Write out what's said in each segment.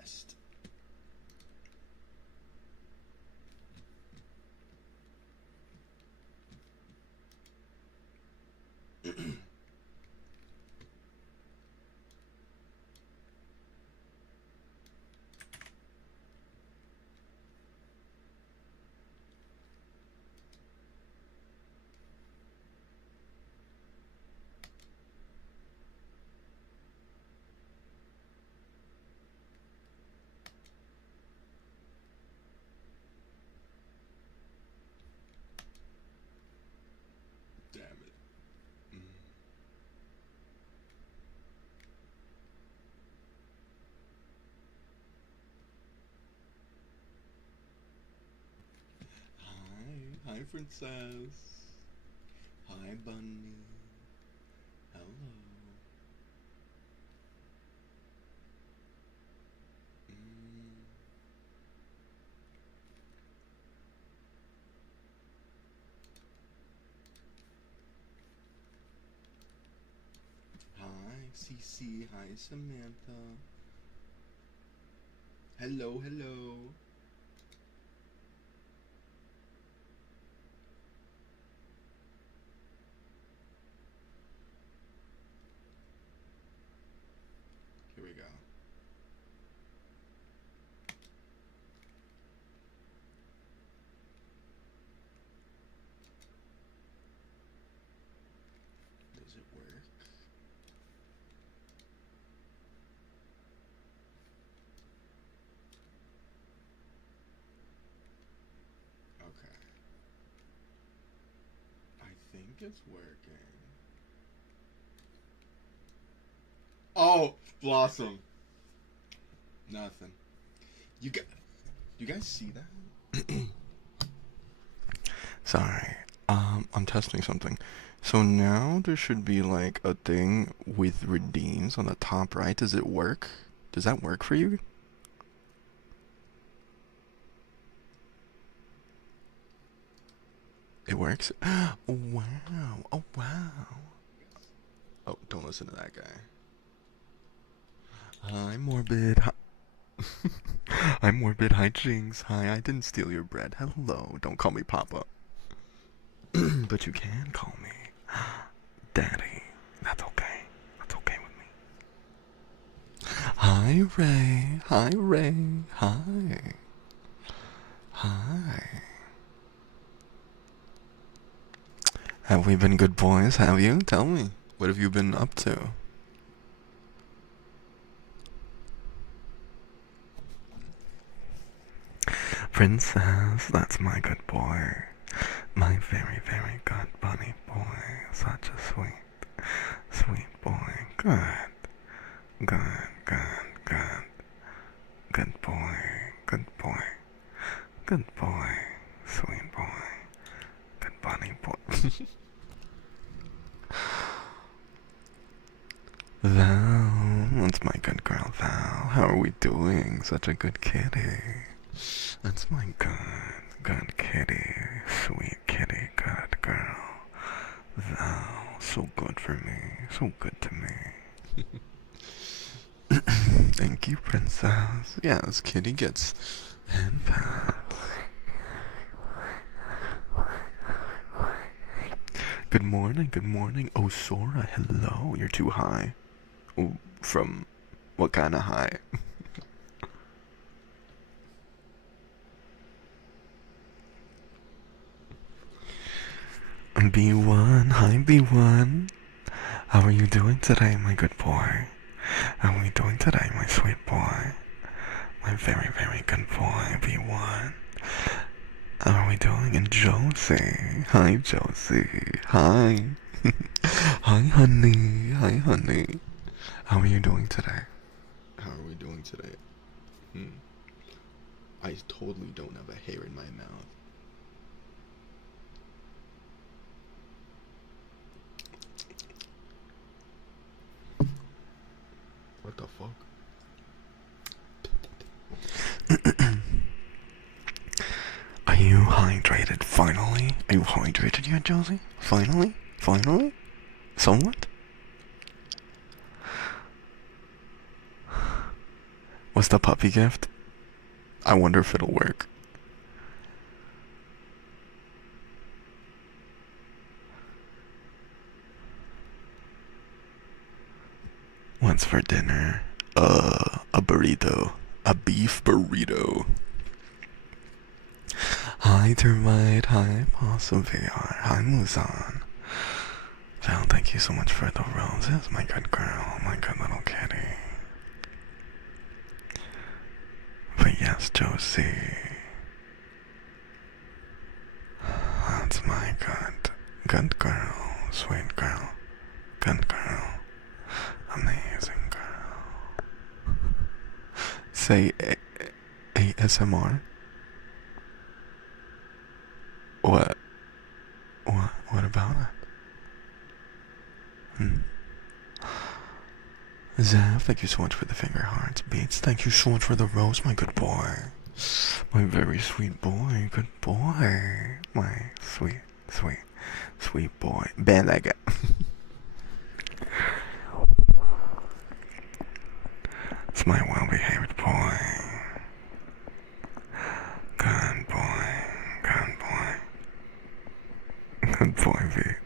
rest. Damn it. Hi, princess. Hi, bunny. Hello. Hi, Cece. Hi, Samantha. Hello, hello. Here we go. Does it work? Okay. I think it's working. Oh, Blossom. Nothing. You got. You guys see that? Sorry. I'm testing something. So now there should be like a thing with redeems on the top right. Does it work? Does that work for you? It works? Oh, wow. Oh, wow. Oh, don't listen to that guy. Hi, Morbid. Hi. I'm Morbid. Hi, Jinx. Hi, I didn't steal your bread. Hello. Don't call me Papa. But you can call me Daddy. That's okay. That's okay with me. Hi, Ray. Hi, Ray. Hi. Hi. Have we been good boys? Have you? Tell me. What have you been up to? Princess, that's my good boy. My very, very good bunny boy. Such a sweet, sweet boy. Good. Good, good, good. Good boy. Good boy. Good boy. Sweet boy. Good bunny boy. Val, that's my good girl, Val. How are we doing? Such a good kitty. That's my good kitty. Sweet kitty, good girl. Val, so good for me. So good to me. Thank you, princess. Yeah, this kitty gets hand pats. Good morning, good morning. Oh, Sora, hello. You're too high. Oh, from what kind of high? B1, hi B1. How are you doing today, my good boy? How are you doing today, my sweet boy? My very, very good boy, B1. How are we doing? And Josie. Hi, Josie. Hi. Hi, honey. Hi, honey. How are you doing today? How are we doing today? I totally don't have a hair in my mouth. What the fuck? Are you hydrated finally? Are you hydrated yet, Josie? Finally? Finally? Somewhat? What's the puppy gift? I wonder if it'll work. What's for dinner? A burrito. A beef burrito. Hi, Termite. Hi, Possum VR. Hi, Muzan. Val, thank you so much for the roses, my good girl, my good little kitty. But yes, Josie. That's my good girl, sweet girl, good girl, amazing girl. Say ASMR. What? What about it? Hmm? Zav, thank you so much for the finger hearts. Beats, thank you so much for the rose, my good boy. My very sweet boy, good boy. My sweet boy. Bandagger. It's my well-behaved boy. Good boy, good boy. Good boy, Beats.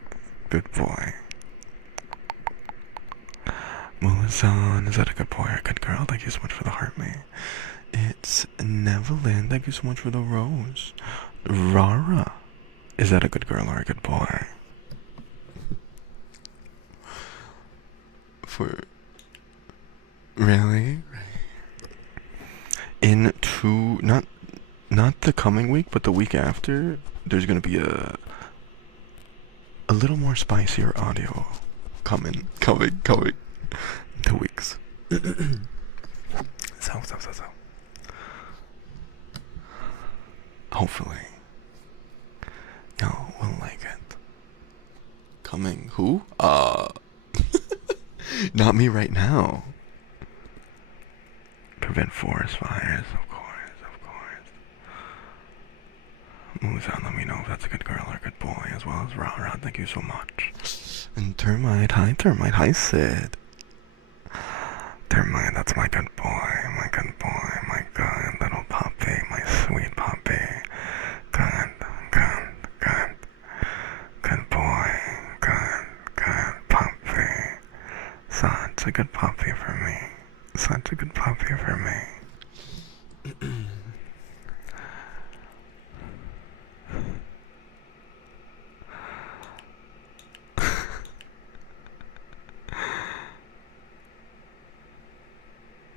Good boy. Muzan, is that a good boy or a good girl? Thank you so much for the heart, mate. It's Nevelyn, thank you so much for the rose. Rara, is that a good girl or a good boy? For really? In not the coming week, but the week after, there's gonna be a little more spicier audio coming. 2 weeks. So. Hopefully, y'all will like it. Coming who? Not me right now. Prevent forest fires, of course. Muzan, let me know if that's a good girl or a good boy, as well as Rara, thank you so much. And Termite, hi Sid. Termite, that's my good boy, my good little puppy, my sweet puppy. Good boy, good puppy. Such a good puppy for me. Such a good puppy for me.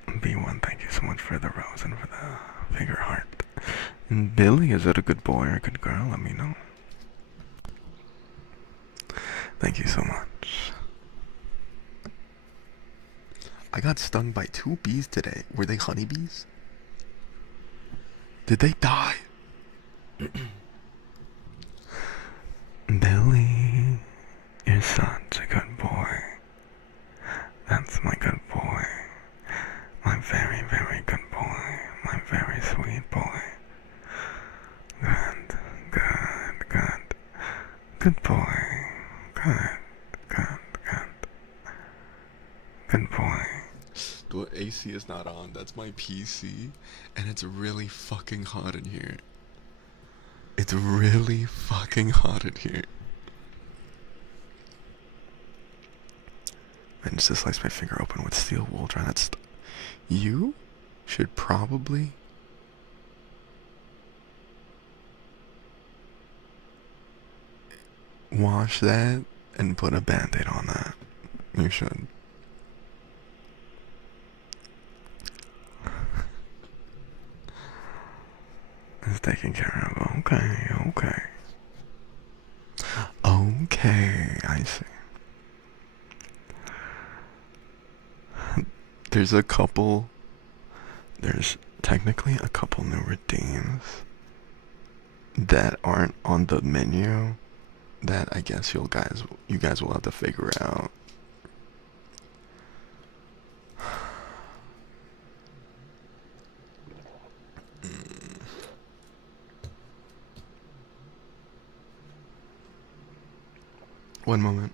B1, thank you so much for the rose and for the figure heart. And Billy, is that a good boy or a good girl? Let me know. Thank you so much. I got stung by 2 bees today. Were they honeybees? Did they die? Billy, you're such a good boy. That's my good boy. My very good boy. My very sweet boy. Good boy. Good boy. The AC is not on. That's my PC. And it's really fucking hot in here. It's really fucking hot in here. I just sliced my finger open with steel wool trying that You should probably wash that and put a band-aid on that. You should. It's taken care of. Okay. Okay, I see. There's technically a couple new redeems that aren't on the menu that I guess you guys will have to figure out. One moment.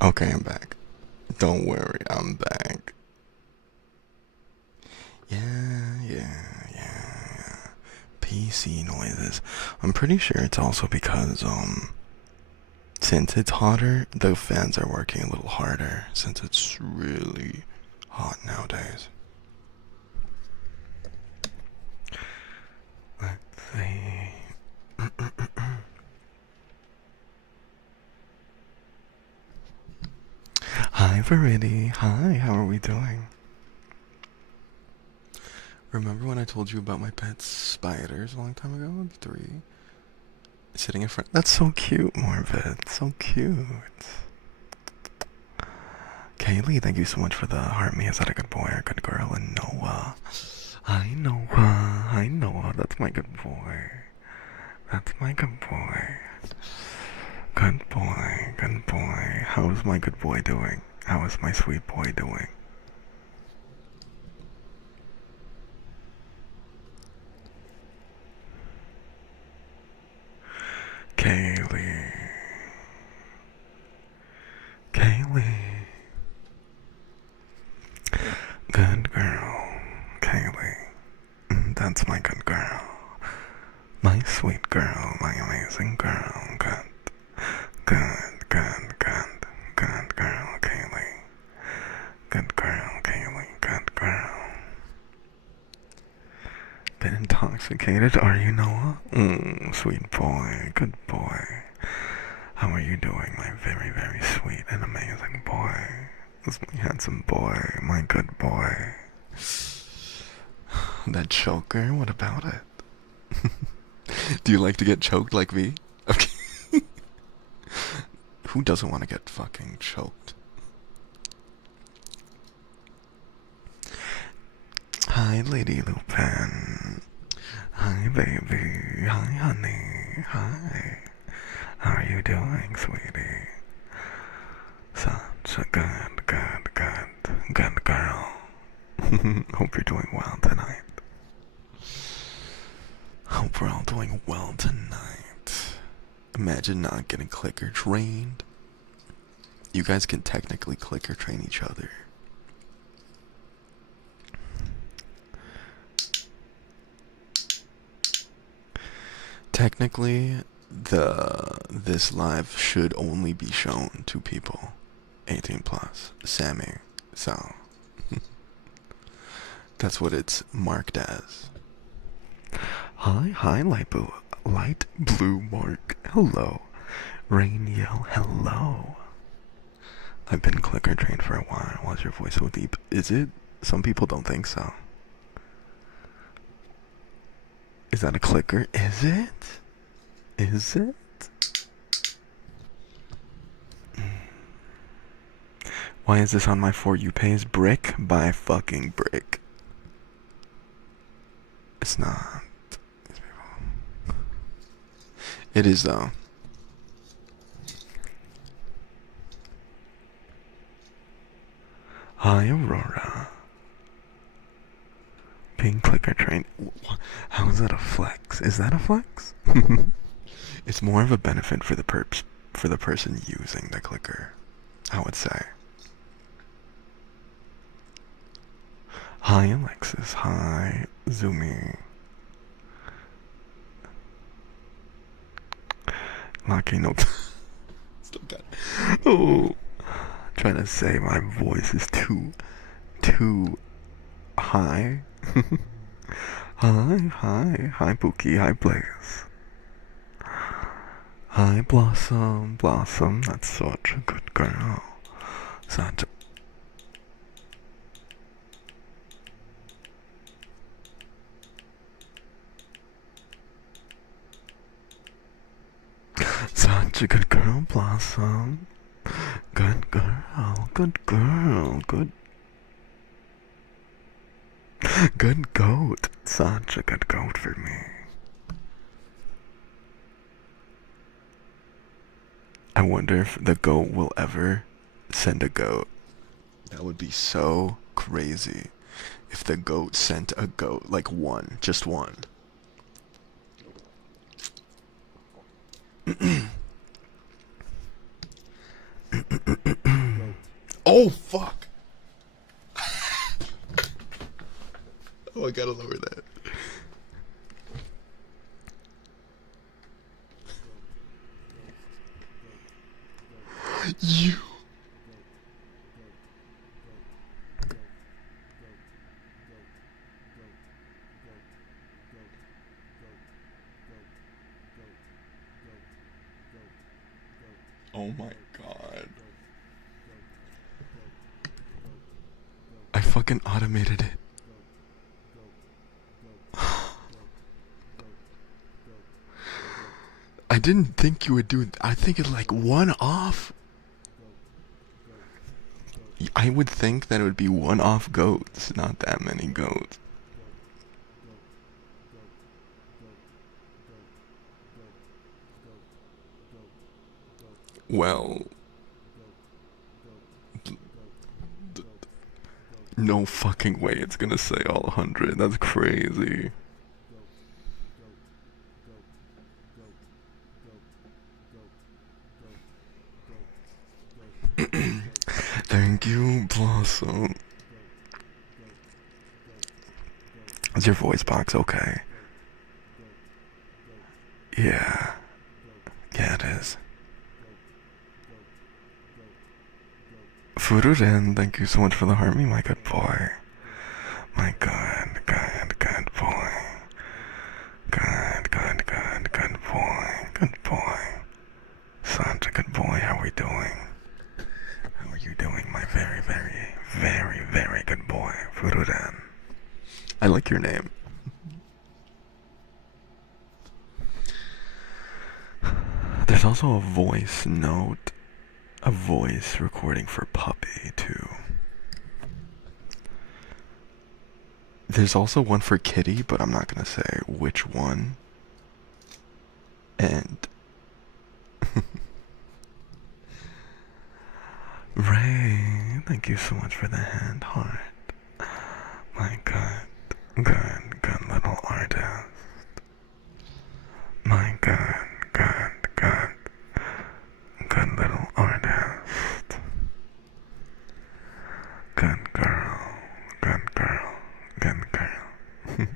Okay, I'm back. Don't worry, I'm back. Yeah. PC noises. I'm pretty sure it's also because, since it's hotter, the fans are working a little harder since it's really hot nowadays. Let's see. Hi, Verity. Hi, how are we doing? Remember when I told you about my pet spiders a long time ago? 3 sitting in front. That's so cute, Morbid. So cute. Kaylee, thank you so much for the heart me. Is that a good boy or a good girl? And Noah. Hi, Noah. Hi, Noah. That's my good boy. That's my good boy. Good boy. Good boy. How's my good boy doing? How is my sweet boy doing? Kaylee. Kaylee. Good girl. Kaylee. That's my good girl. My sweet girl. My amazing girl. Good girl, Kaylee. Good girl, Kaylee. Good girl. Been intoxicated, are you, Noah? Sweet boy. Good boy. How are you doing, my very, very sweet and amazing boy? This my handsome boy, my good boy. That choker, what about it? Do you like to get choked like me? Okay. Who doesn't want to get fucking choked? Hi, Lady Lupin. Hi, baby. Hi, honey. Hi. How are you doing, sweetie? Such a good girl. Hope you're doing well tonight. Hope we're all doing well tonight. Imagine not getting clicker trained. You guys can technically clicker train each other. Technically, this live should only be shown to people 18 plus. Sammy, so that's what it's marked as. Hi, light blue mark. Hello, Rain Yell. Hello. I've been clicker trained for a while. Why's your voice so deep? Is it? Some people don't think so. Is that a clicker? Is it? Is it? Why is this on my For You page? Brick by fucking brick. It's not. It is though. Hi, Aurora. Being clicker trained. How is that a flex? Is that a flex? It's more of a benefit for the person using the clicker, I would say. Hi, Alexis. Hi, Zoomy. Lucky note. Still got it. Oh, trying to say my voice is too high. Hi, Pookie. Hi, Blaze. Hi, Blossom. That's such a good girl. Such a good girl, Blossom. Good girl. Good goat. Such a good goat for me. I wonder if the goat will ever send a goat. That would be so crazy if the goat sent a goat, like one, just one. Oh fuck! Oh, I gotta lower that. You. Oh my god. I fucking automated it. I didn't think you would do it. I think it's like one off. I would think that it would be one off goats, not that many goats. Well, no fucking way it's gonna say all 100. That's crazy. Thank you, Blossom. Is your voice box okay? Yeah. Yeah, it is. Fururen, thank you so much for the harmony, my good boy. My good boy. Good boy. Good boy. Such a good boy. How are we doing? How are you doing, my very good boy, Fururen? I like your name. There's also a voice note, a voice recording for Puppy, too. There's also one for Kitty, but I'm not gonna say which one. And Ray, thank you so much for the hand heart. My good little artist. My good little artist. Good girl, good girl, good girl.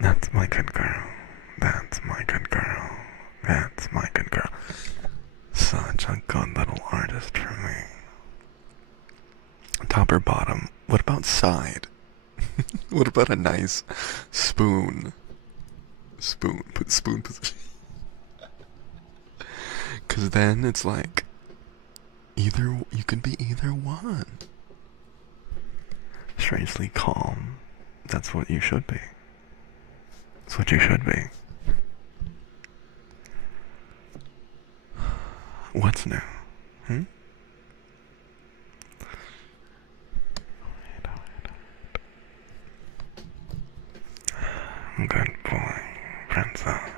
That's my good girl. That's my good girl. That's my good girl. Such a good little artist for me. Top or bottom? What about side? What about a nice spoon? Spoon. Put spoon position. Cause then it's like either you can be either one. Strangely calm. That's what you should be. That's what you should be. What's new? Hmm? Good boy, princess.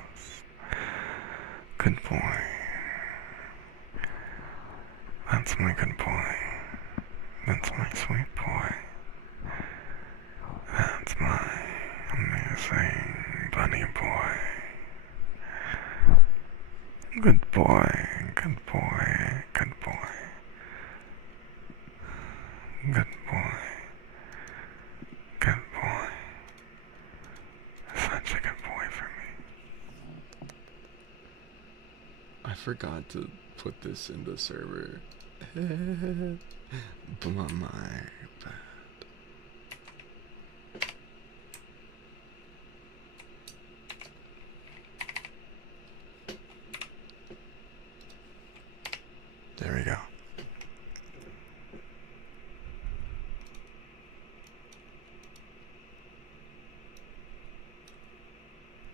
Good boy. That's my good boy. That's my sweet boy. That's my amazing bunny boy. Good boy, good boy, good boy. Good boy. Good boy. Such a good boy for me. I forgot to put this in the server. My bad. There we go.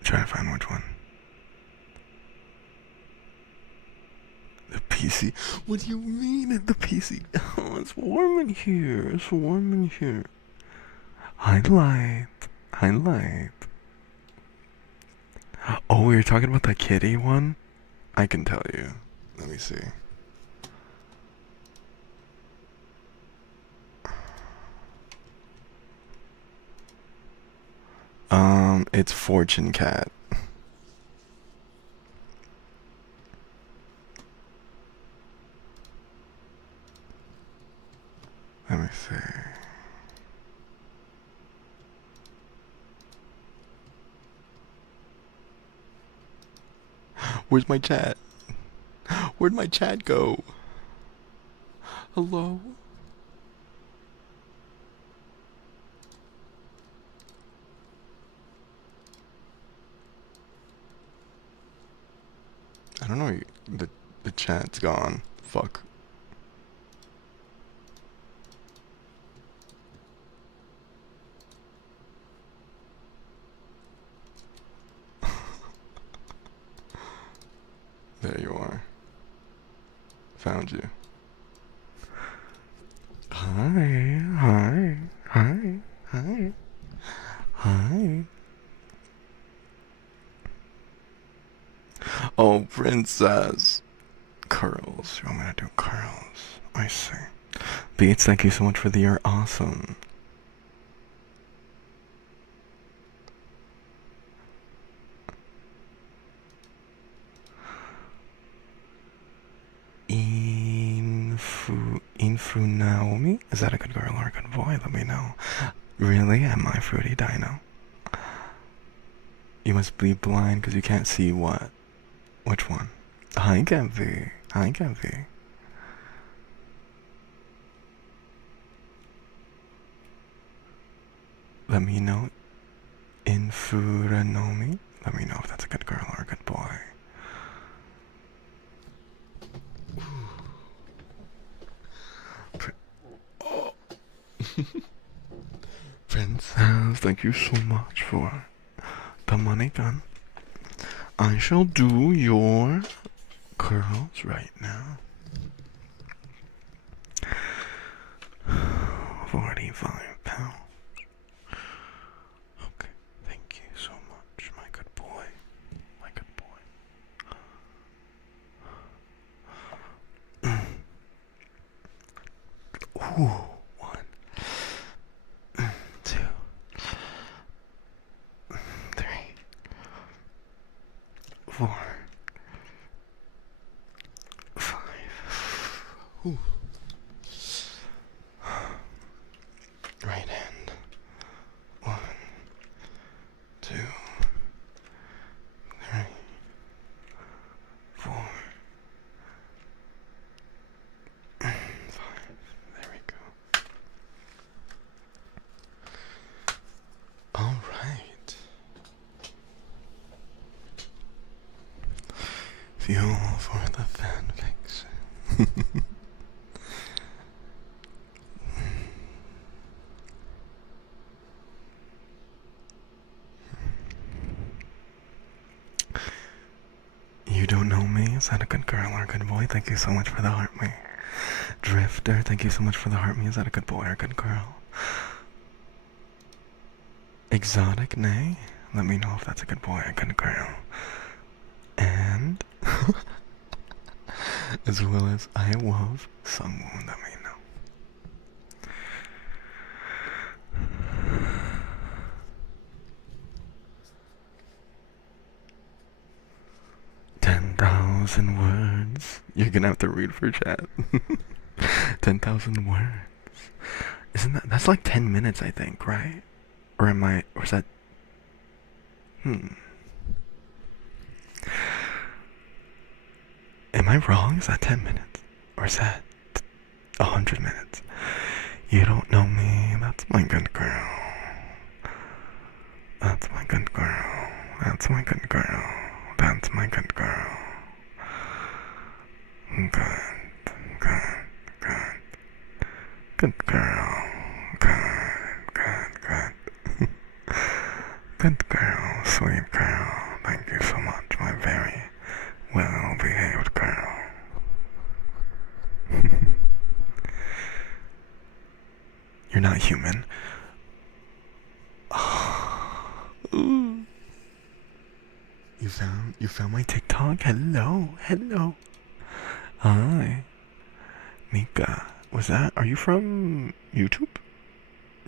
Try to find which one. The PC. What do you mean at the PC? Oh, it's warm in here. It's warm in here. Highlight. Highlight. Oh, you're talking about the kitty one? I can tell you. Let me see. It's Fortune Cat. Where's my chat? Where'd my chat go? Hello? I don't know. The chat's gone. Fuck. There you are. Found you. Hi, hi, hi, hi, hi. Oh, princess. Curls. You want me to do curls? I see. Beats, thank you so much for the you're awesome. Infu Naomi? Is that a good girl or a good boy? Let me know. Really? Am I Fruity Dino? You must be blind because you can't see what? Which one? Hi, Gabby. Hi, Gabby. Let me know. Infuranomi? Let me know if that's a good girl or a good boy. Princess, thank you so much for the money gun. I shall do your curls right now. 45 pounds. Okay, thank you so much, my good boy. My good boy. Ooh, 1, 2, 3, 4, 5. Ooh. Right hand. 1, 2, 3, 4, 5. There we go. All right. Fuel for the fanfics. You don't know me? Is that a good girl or a good boy? Thank you so much for the heart me. Drifter, thank you so much for the heart me. Is that a good boy or a good girl? Exotic Nay? Let me know if that's a good boy or a good girl. And as well as I love Sungwoo, let me know. "10,000 words." You're gonna have to read for chat. 10,000 words. Isn't that's like 10 minutes, I think, right? Or or is that, am I wrong? Is that 10 minutes? Or is that 100 minutes? You don't know me, that's my good girl. That's my good girl. That's my good girl. That's my good girl. Good, good, good. Good girl. Good, good, good. Good girl, sweet girl. Thank you so much, my very well-behaved girl. You're not human. Ooh. You found my TikTok? Hello, hello. Hi. Mika. Are you from YouTube?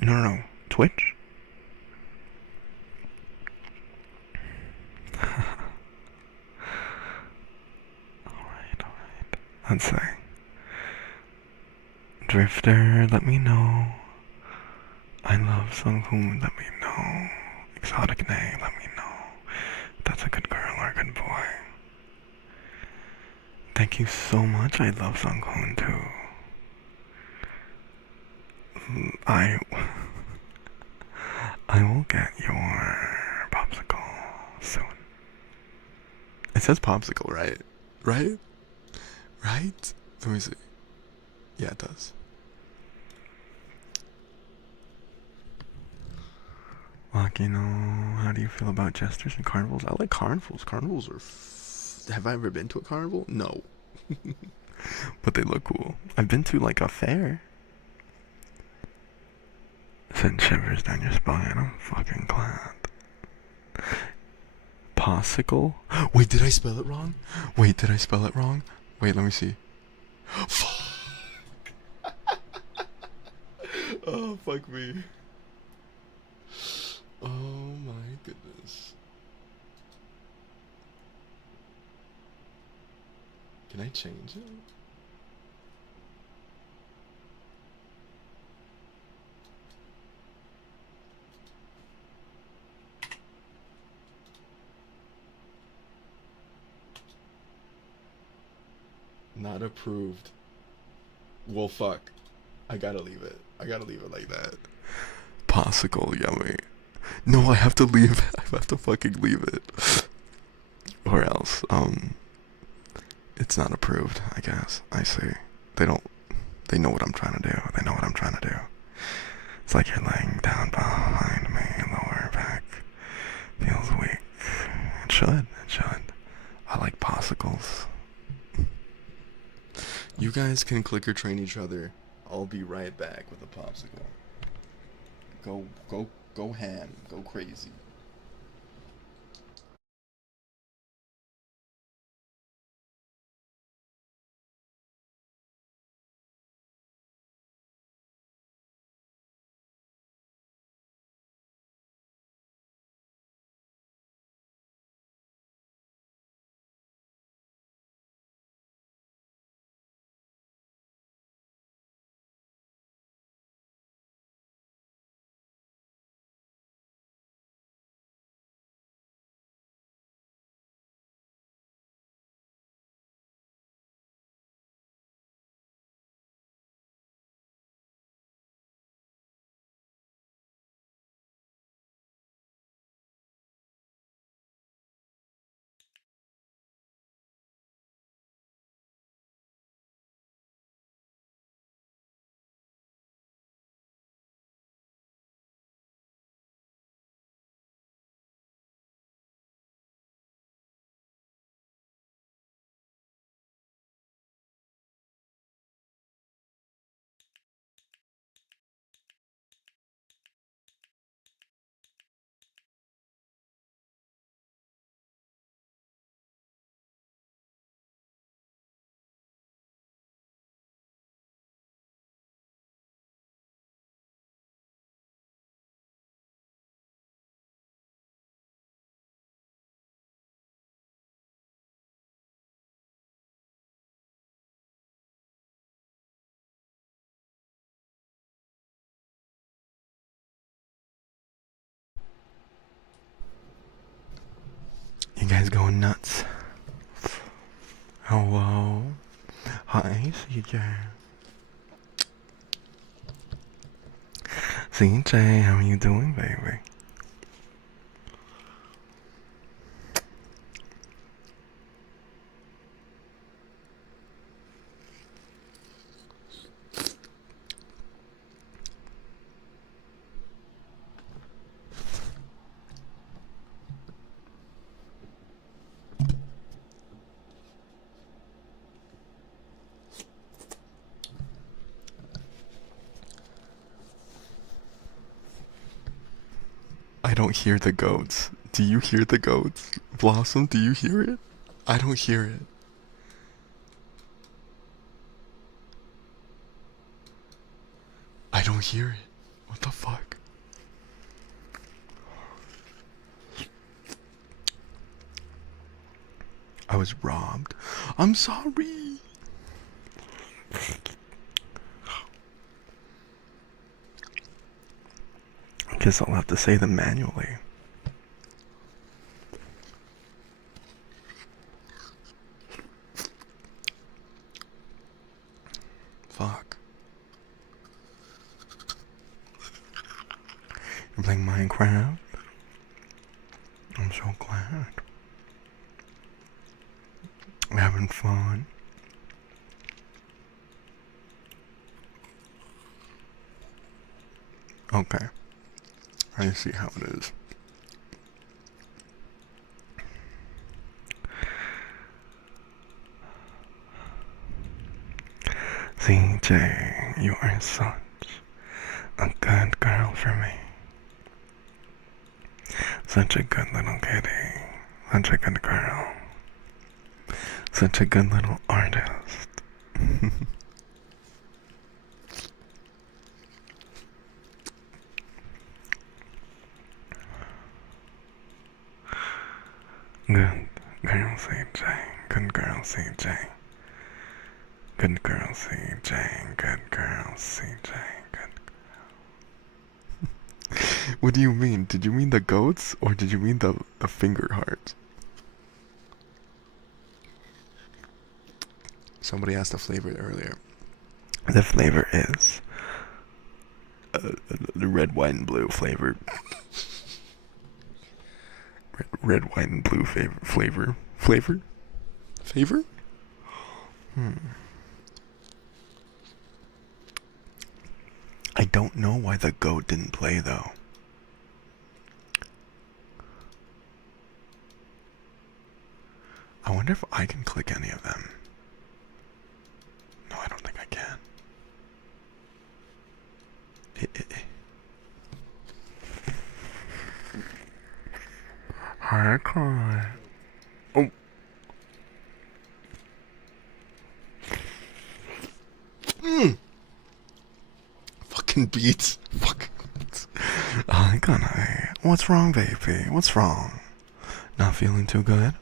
No, Twitch? Alright. Let's see. Drifter, let me know. I love Sunghoon, let me know. Exotic Nay, let me know. If that's a good girl or a good boy. Thank you so much. I love Sunghoon too. I I will get your popsicle soon. It says popsicle, right? Right? Right? Let me see. Yeah, it does. Like, how do you feel about jesters and carnivals? I like carnivals. Carnivals are. Have I ever been to a carnival? No. But they look cool. I've been to like a fair. Send shivers down your spine. I'm fucking glad. Popsicle? Wait, did I spell it wrong? Wait, did I spell it wrong? Wait, let me see. Oh, fuck me. Oh my goodness. Can I change it? Not approved. Well, fuck. I gotta leave it. I gotta leave it like that. Popsicle, yummy. No, I have to leave. I have to fucking leave it. Or else, it's not approved, I guess. I see. They don't, they know what I'm trying to do. They know what I'm trying to do. It's like you're laying down behind me, lower back. Feels weak. It should. It should. I like popsicles. You guys can clicker train each other. I'll be right back with a popsicle. Go ham. Go crazy. You guys going nuts? Hello? Hi, CJ. CJ, how are you doing, baby? I don't hear the goats. Do you hear the goats? Blossom, do you hear it? I don't hear it. I don't hear it. What the fuck? I was robbed. I'm sorry. I guess I'll have to say them manually. You're playing Minecraft? I'm so glad. Having fun. Okay. I see how it is. CJ, you are such a good girl for me. Such a good little kitty. Such a good girl. Such a good little artist. Good girl, CJ. Good girl, CJ. Good girl, CJ. Good girl, CJ. Good. What do you mean? Did you mean the goats or did you mean the finger heart? Somebody asked the flavor earlier. The flavor is the red, white, and blue flavor. Red, white, and blue flavor. Flavor? Favor? I don't know why the goat didn't play though. I wonder if I can click any of them. No, I don't think I can. Hi, Clyde. Oh. Fucking beats. Fucking beats. Hi, Clyde. What's wrong, baby? What's wrong? Not feeling too good?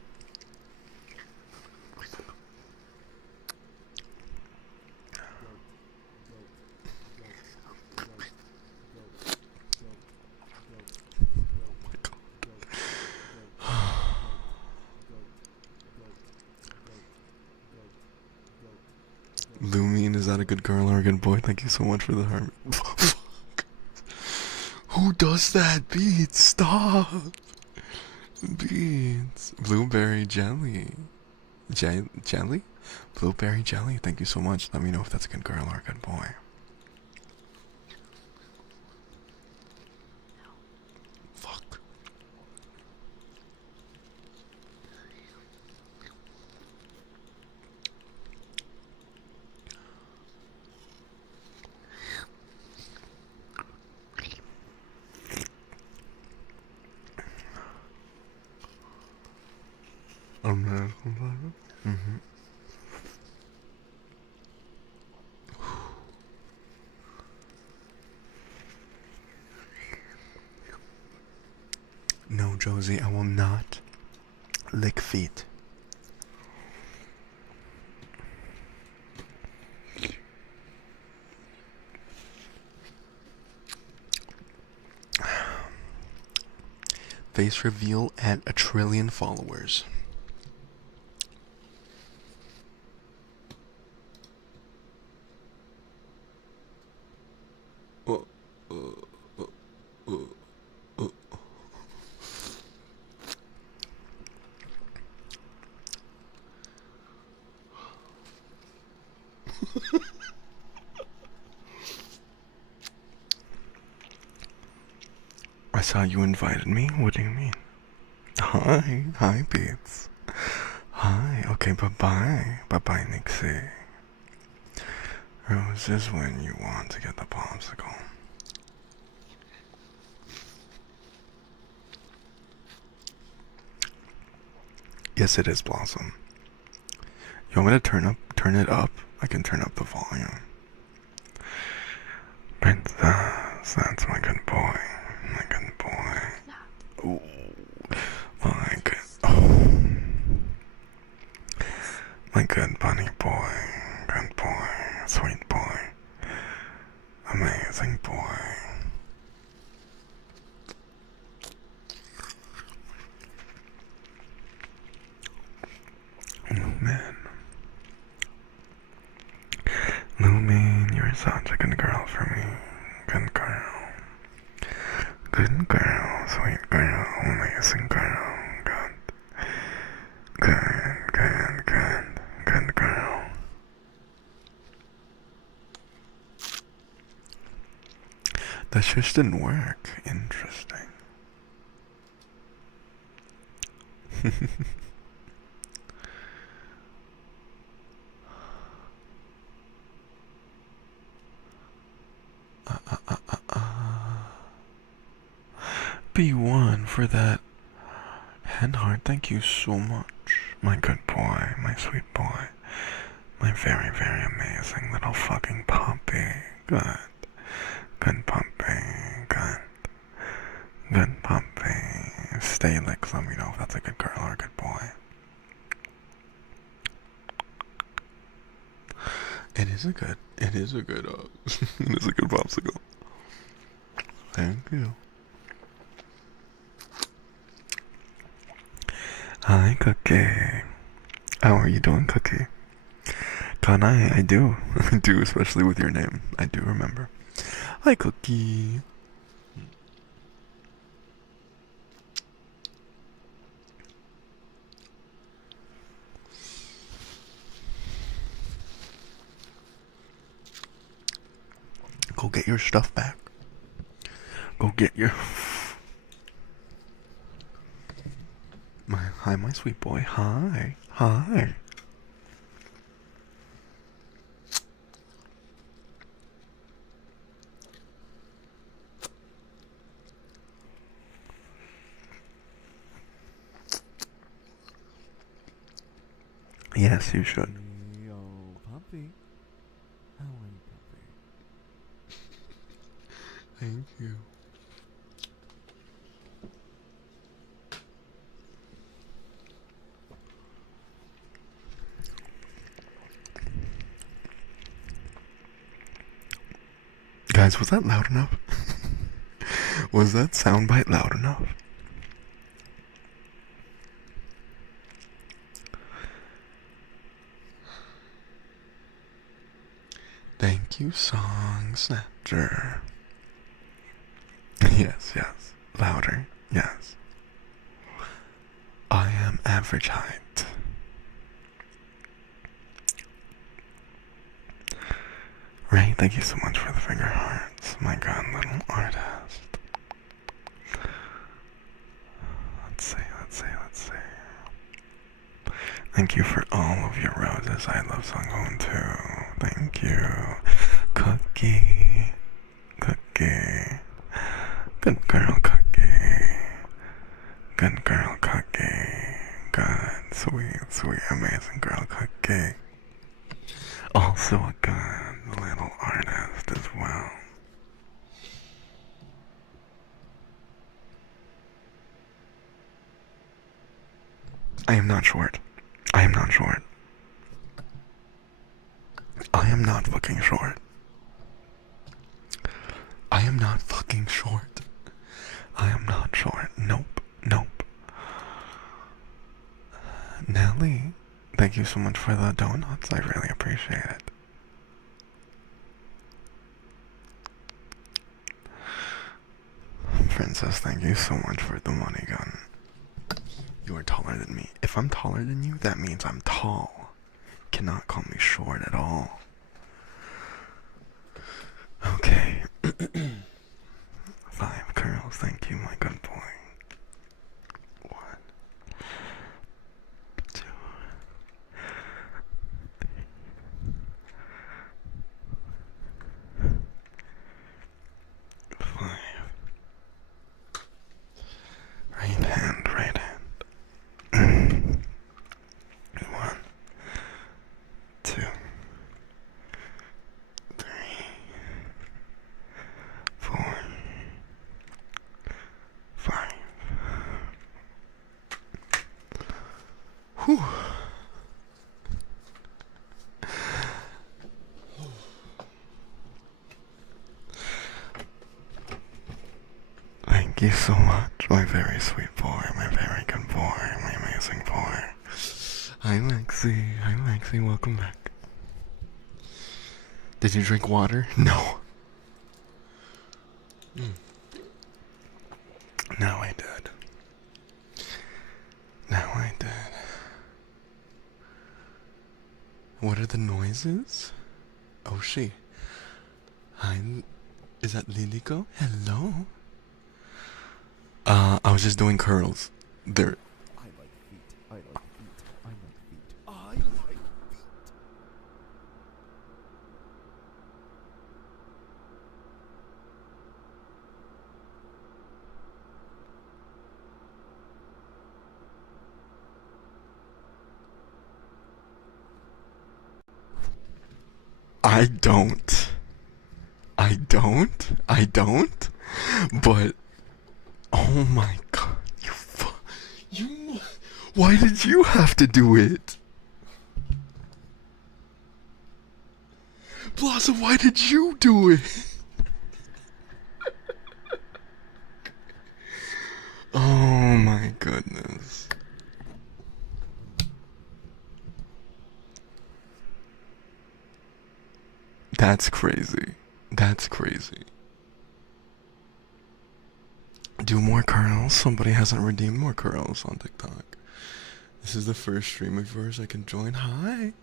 Lumine, is that a good girl or a good boy? Thank you so much for the heart. Who does that? Beats, stop. Beats. Blueberry jelly. Jelly? Blueberry jelly, thank you so much. Let me know if that's a good girl or a good boy. Fuck. Mm-hmm. No, Josie, I will not lick feet. Face reveal at 1 trillion followers. I saw you invited me. What do you mean? Hi, Beats. Hi. Okay, bye-bye. Bye-bye, Nixie. Rose is when you want to get the popsicle. Yes, it is, Blossom. You want me to turn it up? I can turn up the volume. Princess, that's my good boy. My good boy. Ooh, my good. Oh. My good bunny boy. Good boy. Sweet boy. Amazing boy. Lumen. Good girl, sweet girl, amazing girl. Good. Good girl. That just didn't work. Interesting. B1 for that hen heart. Thank you so much. My good boy, my sweet boy. My very, very amazing little fucking puppy. Good. Good puppy. Good. Good puppy. Stay licks. Let me know if that's a good girl or a good boy. It is a good, it is a good popsicle. Thank you. Hi, Cookie. How are you doing, Cookie? I do. I do, especially with your name. I do remember. Hi, Cookie. Go get your stuff back. Go get your... Hi, my sweet boy. Hi. Hi. Yes, you should. Yo, puppy. How are you, puppy? Thank you. Guys, was that loud enough? Was that soundbite loud enough? Thank you, Song Snatcher. Yes, yes. Louder, yes. I am average height. Ray, thank you so much for the finger hearts, my god, little artist. Let's see. Thank you for all of your roses. I love Songhoon too. Thank you. Cookie. Good girl, Cookie. Good girl, Cookie. Good, sweet, amazing girl, Cookie. Also a good little artist as well. I am not short. I am not short. I am not fucking short. I am not fucking short. I am not short. Nope. Nelly, thank you so much for the donuts. I really appreciate it. Princess, thank you so much for the money gun. You are taller than me. If I'm taller than you, that means I'm tall. Cannot call me short at all. Okay. 5 curls, thank you, my good boy. 1, 2, 5. Right hand. 1, 2, 3, 4, 5. Whew. Thank you so much, my very sweet boy, my very good boy, my amazing boy. Hi Lexi, welcome back. Did you drink water? No. Now I did. Now I did. What are the noises? Oh, she. Hi. Is that Lilico? Hello. I was just doing curls. They're. I like feet. I like feet. I like feet. I like feet. I don't. I don't. But. Oh my god. You. Why did you have to do it? Blossom, why did you do it? Oh my goodness. That's crazy. That's crazy. Do more curls? Somebody hasn't redeemed more curls on TikTok. This is the first stream of yours I can join. Hi.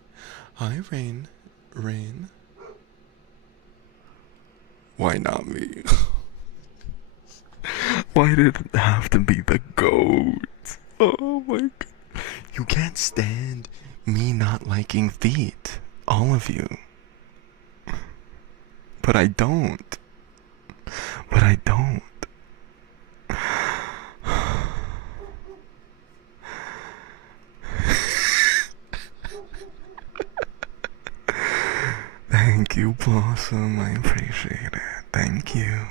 Hi, Rain. Rain. Why not me? Why did it have to be the goat? Oh my god. You can't stand me not liking feet. All of you. But I don't. But I don't. Thank you, Blossom. I appreciate it. Thank you.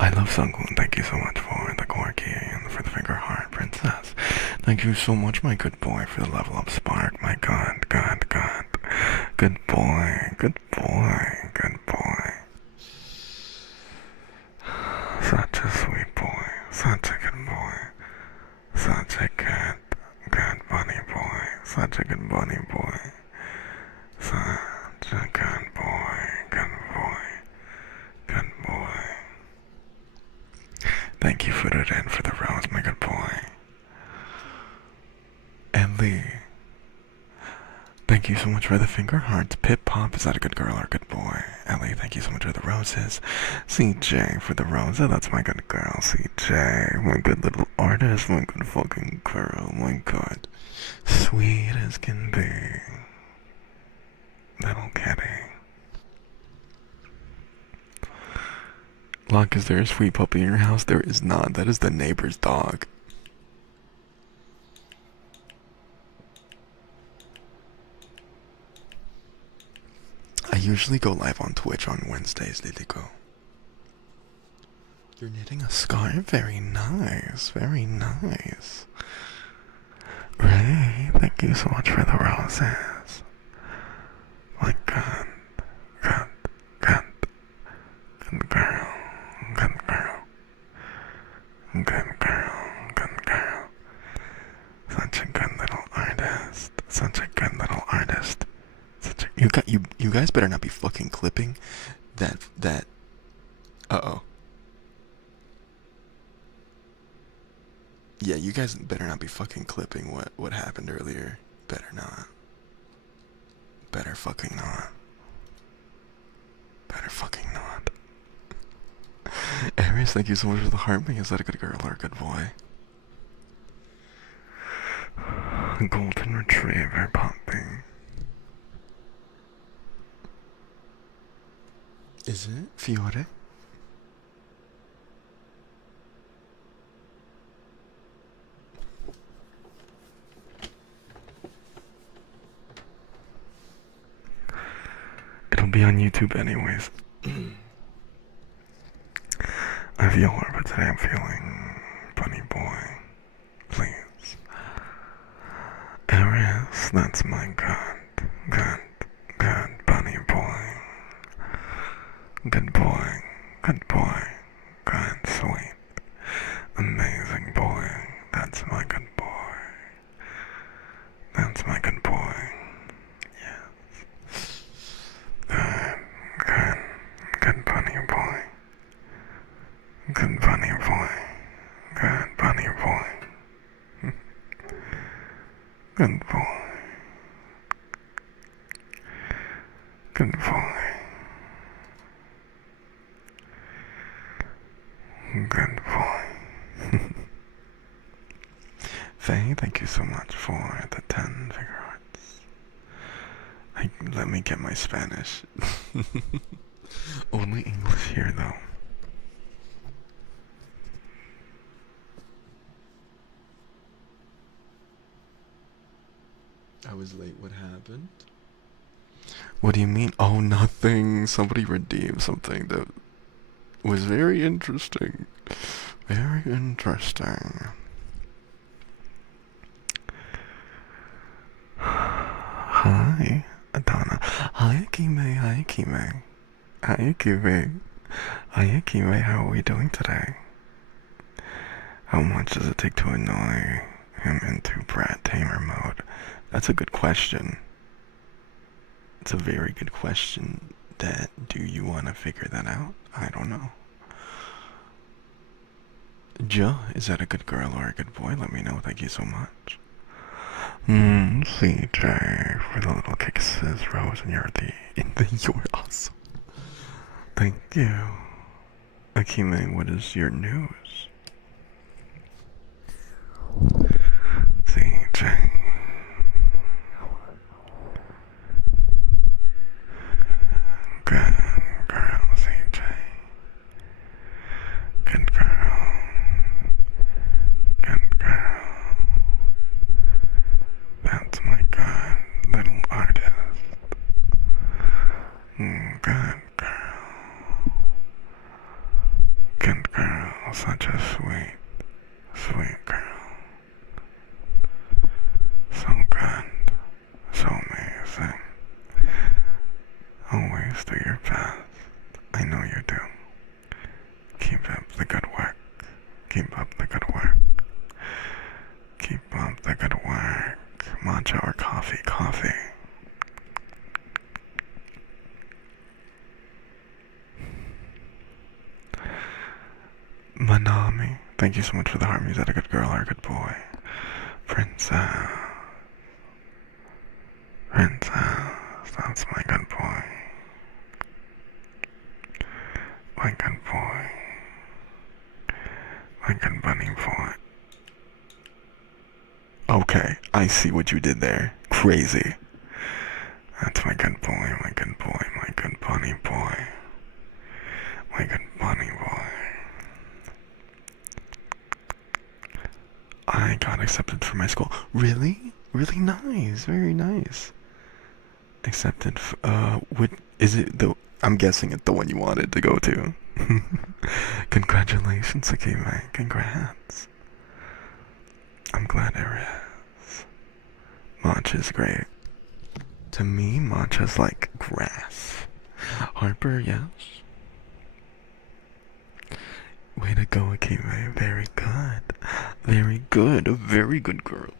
I love Sungoon. Thank you so much for the corky and for the finger heart, princess. Thank you so much, my good boy, for the level up spark. My god, god, god. Good boy, good boy, good boy. Such a sweet boy, such a good boy. Such a good bunny boy. Such a good bunny boy. Such a good boy, good boy, good boy. Thank you for the in for the rose, my good boy. Ellie. Thank you so much for the finger hearts. Pip Pop, is that a good girl or a good boy? Ellie, thank you so much for the roses. CJ for the rose. Oh, that's my good girl. CJ, my good little artist, my good fucking girl, my god. Sweet as can be. Little kitty. Locke, is there a sweet puppy in your house? There is not. That is the neighbor's dog. I usually go live on Twitch on Wednesdays, Lilico. You're knitting a scarf? Very nice, very nice. Ray, thank you so much for the roses. My god, god, god, good girl, good girl, good girl, good girl. Such a good little artist, such a good little artist. You guys better not be fucking clipping that. Uh-oh. Yeah, you guys better not be fucking clipping what happened earlier. Better not. Better fucking not. Better fucking not. Aries, thank you so much for the heart. Is that a good girl or a good boy? Golden Retriever puppy. Is it Fiore? It'll be on YouTube anyways. I feel her, but today I'm feeling bunny boy. Please. Aries, that's my good bunny boy. Good boy, good boy, good, sweet, amazing boy. That's my good boy. That's my good boy. Yes. Good boy. Good boy. Faye, thank you so much for the 10 figure hearts. Let me get my Spanish. Only English here, though. I was late. What happened? What do you mean? Oh, nothing. Somebody redeemed something that was very interesting. Very interesting. Hi, Adana. Hi, Akime. Hi, Akime. Hi, Akime. Hi, Akime. How are we doing today? How much does it take to annoy him into Brat Tamer mode? That's a good question. It's a very good question. Do you want to figure that out? I don't know. Ja, is that a good girl or a good boy? Let me know. Thank you so much. CJ, for the little kisses, Rose, and you're awesome. Thank you. Akime, what is your news? CJ. Good girl, CJ. Good girl. Good girl. That's my good little artist. Good girl. Good girl. Such a sweet, sweet girl. So good. So amazing. Always do your best. I know you do. Keep up the good work. Keep up the good work. Keep up the good work. Matcha or coffee? Coffee. Manami, thank you so much for the heart. Is that a good girl or a good boy? Princess. Princess, that's my good boy. My good boy. My good bunny boy. Okay, I see what you did there. Crazy. That's my good boy, my good boy, my good bunny boy. My good bunny boy. I got accepted for my school. Really? Really nice. Very nice. Accepted. Is it the? I'm guessing it's the one you wanted to go to. Congratulations, Akime. Congrats. I'm glad there is. Matcha's great. To me, matcha's like grass. Harper, yes. Way to go, Akime. Very good. Very good. A very good girl.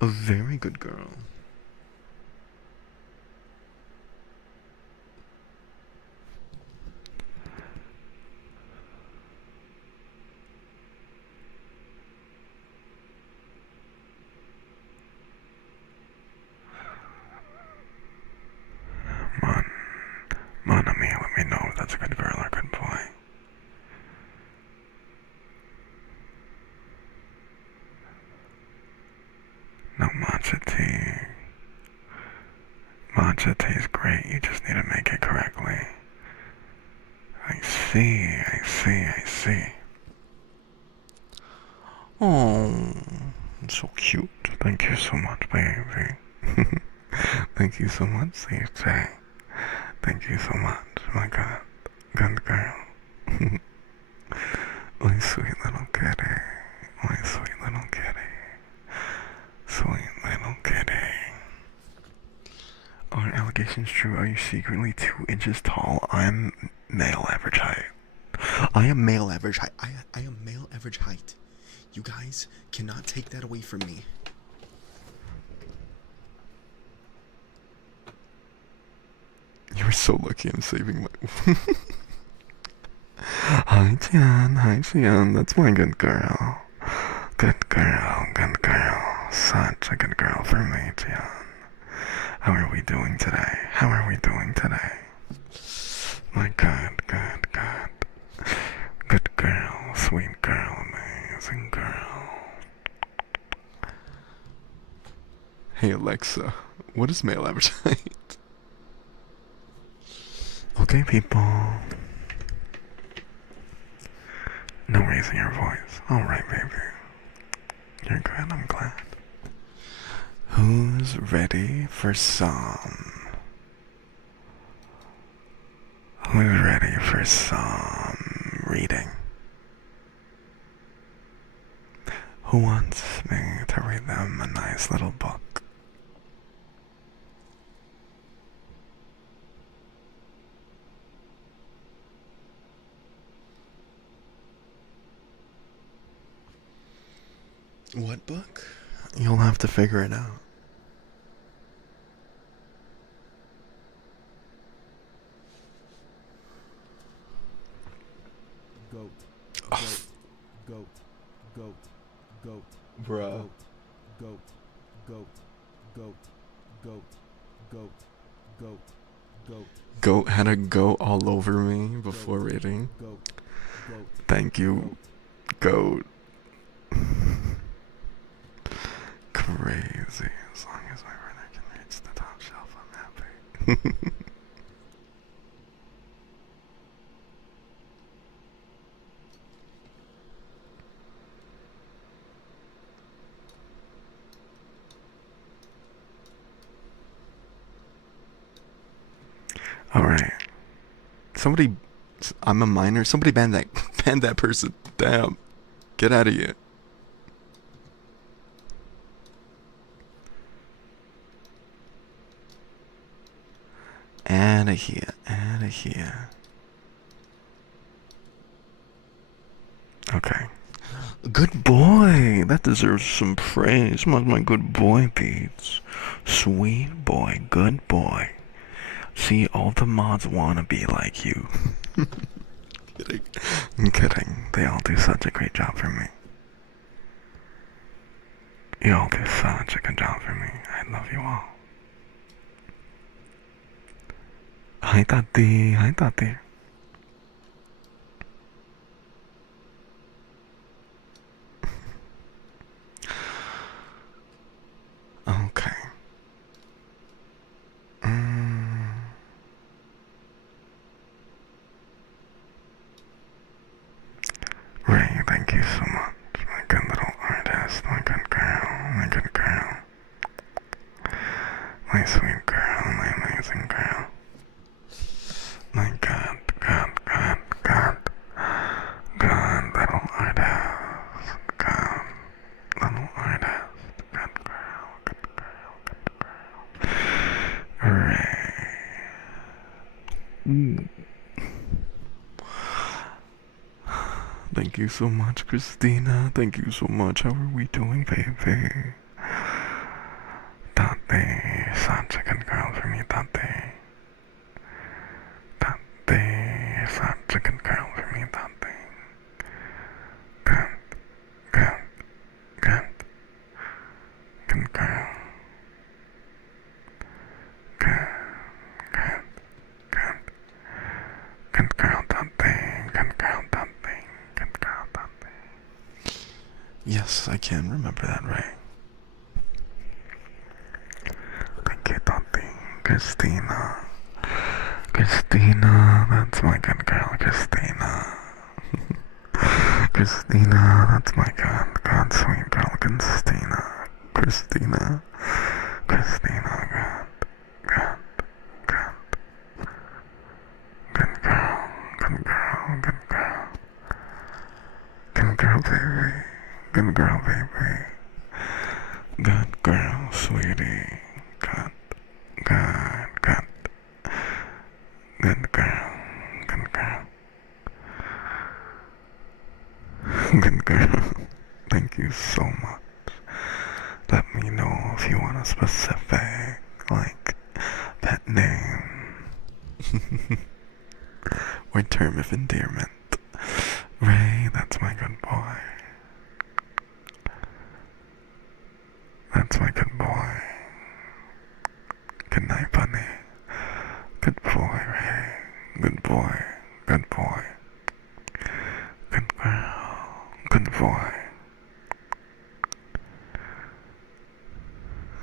A very good girl. Monami, let me know if that's a good girl or a good boy. No, matcha tea. Matcha tea is great, you just need to make it correctly. I see. Oh, so cute. Thank you so much, baby. Thank you so much, CJ. Thank you so much, my good girl. My sweet little kitty. My sweet little kitty. Sweet little kitty. Are allegations true? Are you secretly 2 inches tall? I'm male average height. I am male average height. I am male average height. You guys cannot take that away from me. You're so lucky I'm saving my... Hi, Tian. That's my good girl. Good girl. Such a good girl for me, Tian. How are we doing today? How are we doing today? My God, God, God. Good girl, sweet girl, amazing girl. Hey Alexa, what is male appetite? Okay, people. No raising your voice. Alright, baby. You're good, I'm glad. Who's ready for some? Who's ready for some reading? Who wants me to read them a nice little book? What book? You'll have to figure it out. Goat. Oh. Goat. Goat. Goat. Bruh. Goat. Goat. Goat. Goat. Goat. Goat. Goat. Goat had a goat all over me before reading. Goat. Goat. Thank you, goat. Crazy. As long as my runner can reach the top shelf, I'm happy. Alright. Somebody. I'm a minor. Somebody ban that. Ban that person. Damn. Get out of here. Outta here. Outta here. Okay. Good boy. That deserves some praise. My good boy, Beats. Sweet boy. Good boy. See, all the mods wanna be like you. Kidding. I'm kidding. They all do such a great job for me. You all do such a good job for me. I love you all. Hi, Tati. Hi, Tati. Okay. Ray, thank you so much. My good little artist. My good girl. My good girl. My sweet girl. My amazing girl. My God, God, God, God. God, little artist. God, little artist. Good girl, good girl, good girl. Ray. Thank you so much, Christina. Thank you so much. How are we doing, baby? Tate, such a good girl for me, Tate. Tate, such a good girl for me, Tate. Good, good, good. Good girl. Good, good, good. Good girl, Tate. Good girl, Tate. Good girl, Tate. Yes, I can remember that, right? Thank you, Tate. Christina. Christina, that's my good girl, Christina. Christina, that's my God sweet girl, Christina. Christina. Christina, God. Good girl, good girl, good girl. Good girl, baby. Good girl, baby. Good girl, sweetie. Good. Good girl. Good girl. Good girl. Thank you so much. Let me know if you want a specific, like, pet name. Or term of endearment. Ray, that's my good boy. That's my good boy. Good Good boy, Ray. Good boy. Good boy. Good girl. Good boy.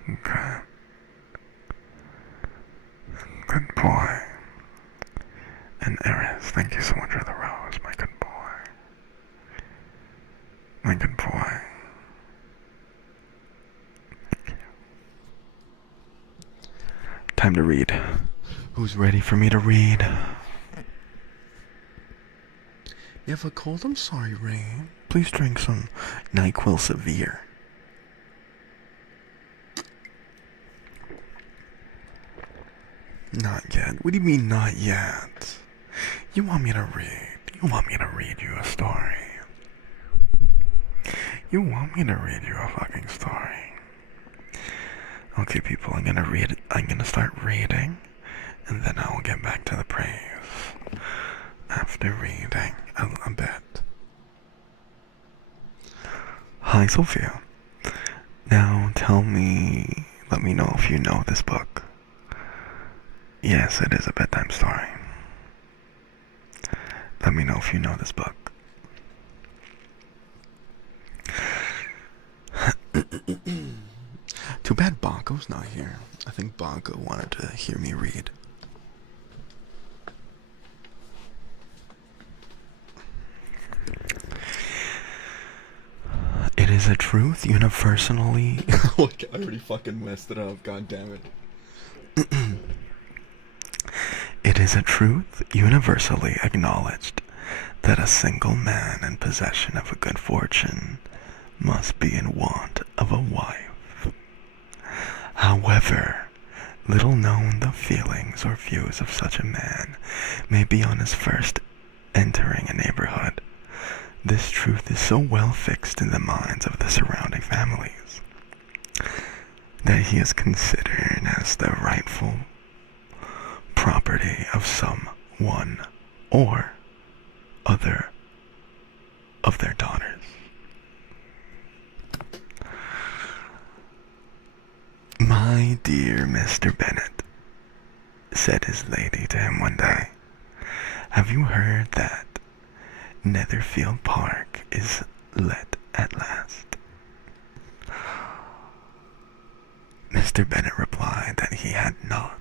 Good. Good boy. And Eris, thank you so much for the rose, my good boy. My good boy. Thank you. Time to read. Who's ready for me to read? You have a cold? I'm sorry, Rain. Please drink some NyQuil Severe. Not yet. What do you mean not yet? You want me to read? You want me to read you a story? You want me to read you a fucking story? Okay, people, I'm gonna start reading, and then I'll get back to the praise after reading a bit. Hi, Sophia. Now let me know if you know this book. Yes, it is a bedtime story. Let me know if you know this book. Too bad Bonko's not here. I think Bonko wanted to hear me read. It is a truth universally. Look, I already fucking messed it up. God damn it. It is a truth universally acknowledged that a single man in possession of a good fortune must be in want of a wife. However, little known the feelings or views of such a man may be on his first entering a neighborhood. This truth is so well fixed in the minds of the surrounding families that he is considered as the rightful property of some one or other of their daughters. My dear Mr. Bennet, said his lady to him one day, have you heard that Netherfield Park is let at last? Mr. Bennet replied that he had not.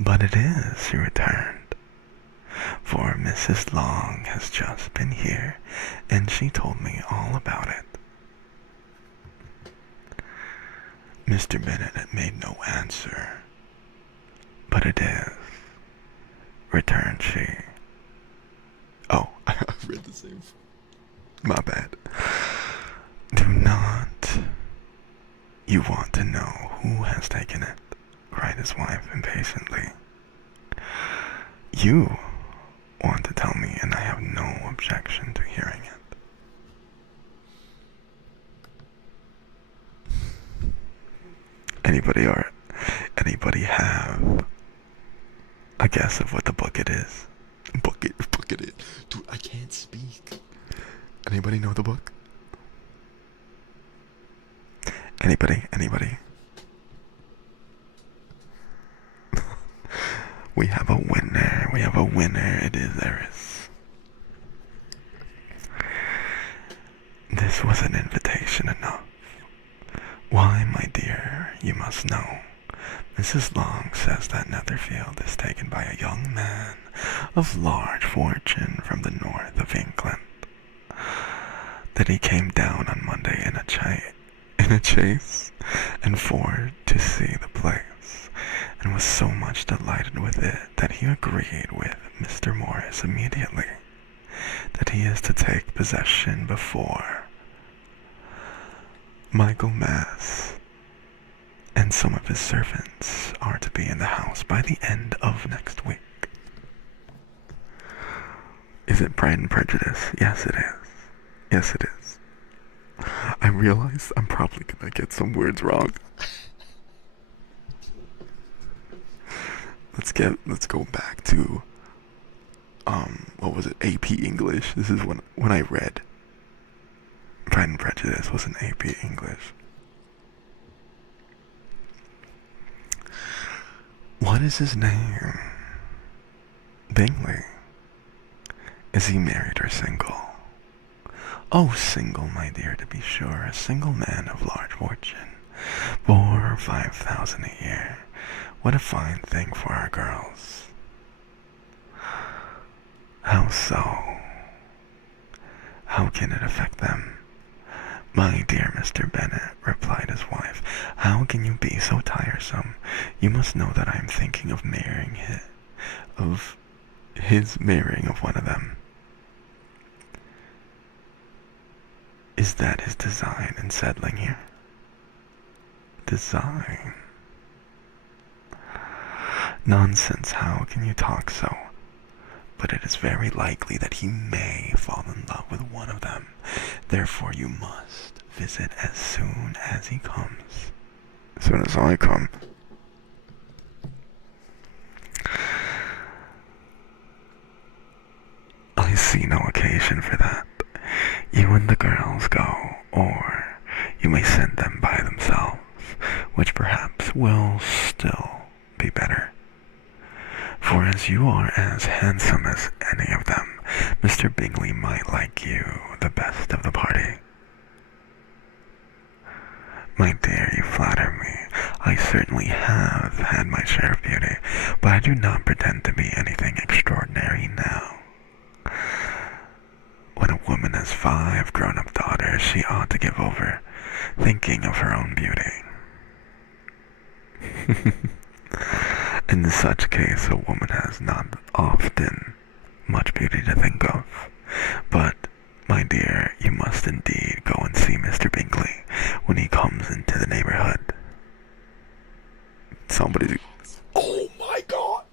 But it is, she returned, for Mrs. Long has just been here, and she told me all about it. Mr. Bennet had made no answer. But it is, returned she. Oh, I read the same. My bad. Do not you want to know who has taken it? Cried his wife impatiently. You want to tell me, and I have no objection to hearing it. Anybody have a guess of what the bucket is? Bucket is. Dude, I can't speak. Anybody know the book? Anybody? We have a winner. It is Eris. This was an invitation enough. Why, my dear, you must know. Mrs. Long says that Netherfield is taken by a young man of large fortune from the north of England. That he came down on Monday in a chaise and four to see the place, and was so much delighted with it that he agreed with Mr. Morris immediately that he is to take possession before Michaelmas, and some of his servants are to be in the house by the end of next week. Is it Pride and Prejudice? Yes, it is. Yes, it is. I realize I'm probably gonna get some words wrong. Let's go back to what was it? AP English. This is when I read Pride and Prejudice was an AP English. What is his name? Bingley. Is he married or single? Oh, single, my dear, to be sure. A single man of large fortune. 4,000 or 5,000 a year. What a fine thing for our girls. How so? How can it affect them? My dear Mr. Bennet, replied his wife, how can you be so tiresome? You must know that I am thinking of his marrying of one of them. Is that his design in settling here? Design? Nonsense, how can you talk so? But it is very likely that he may fall in love with one of them. Therefore you must visit as soon as he comes. As soon as I come. I see no occasion for that. You and the girls go, or you may send them by themselves, which perhaps will still be better. For as you are as handsome as any of them, Mr. Bingley might like you the best of the party. My dear, you flatter me. I certainly have had my share of beauty, but I do not pretend to be anything extraordinary now. When a woman has 5 grown-up daughters, she ought to give over thinking of her own beauty. In such case, a woman has not often much beauty to think of. But, my dear, you must indeed go and see Mr. Bingley when he comes into the neighborhood. Somebody... Oh my god!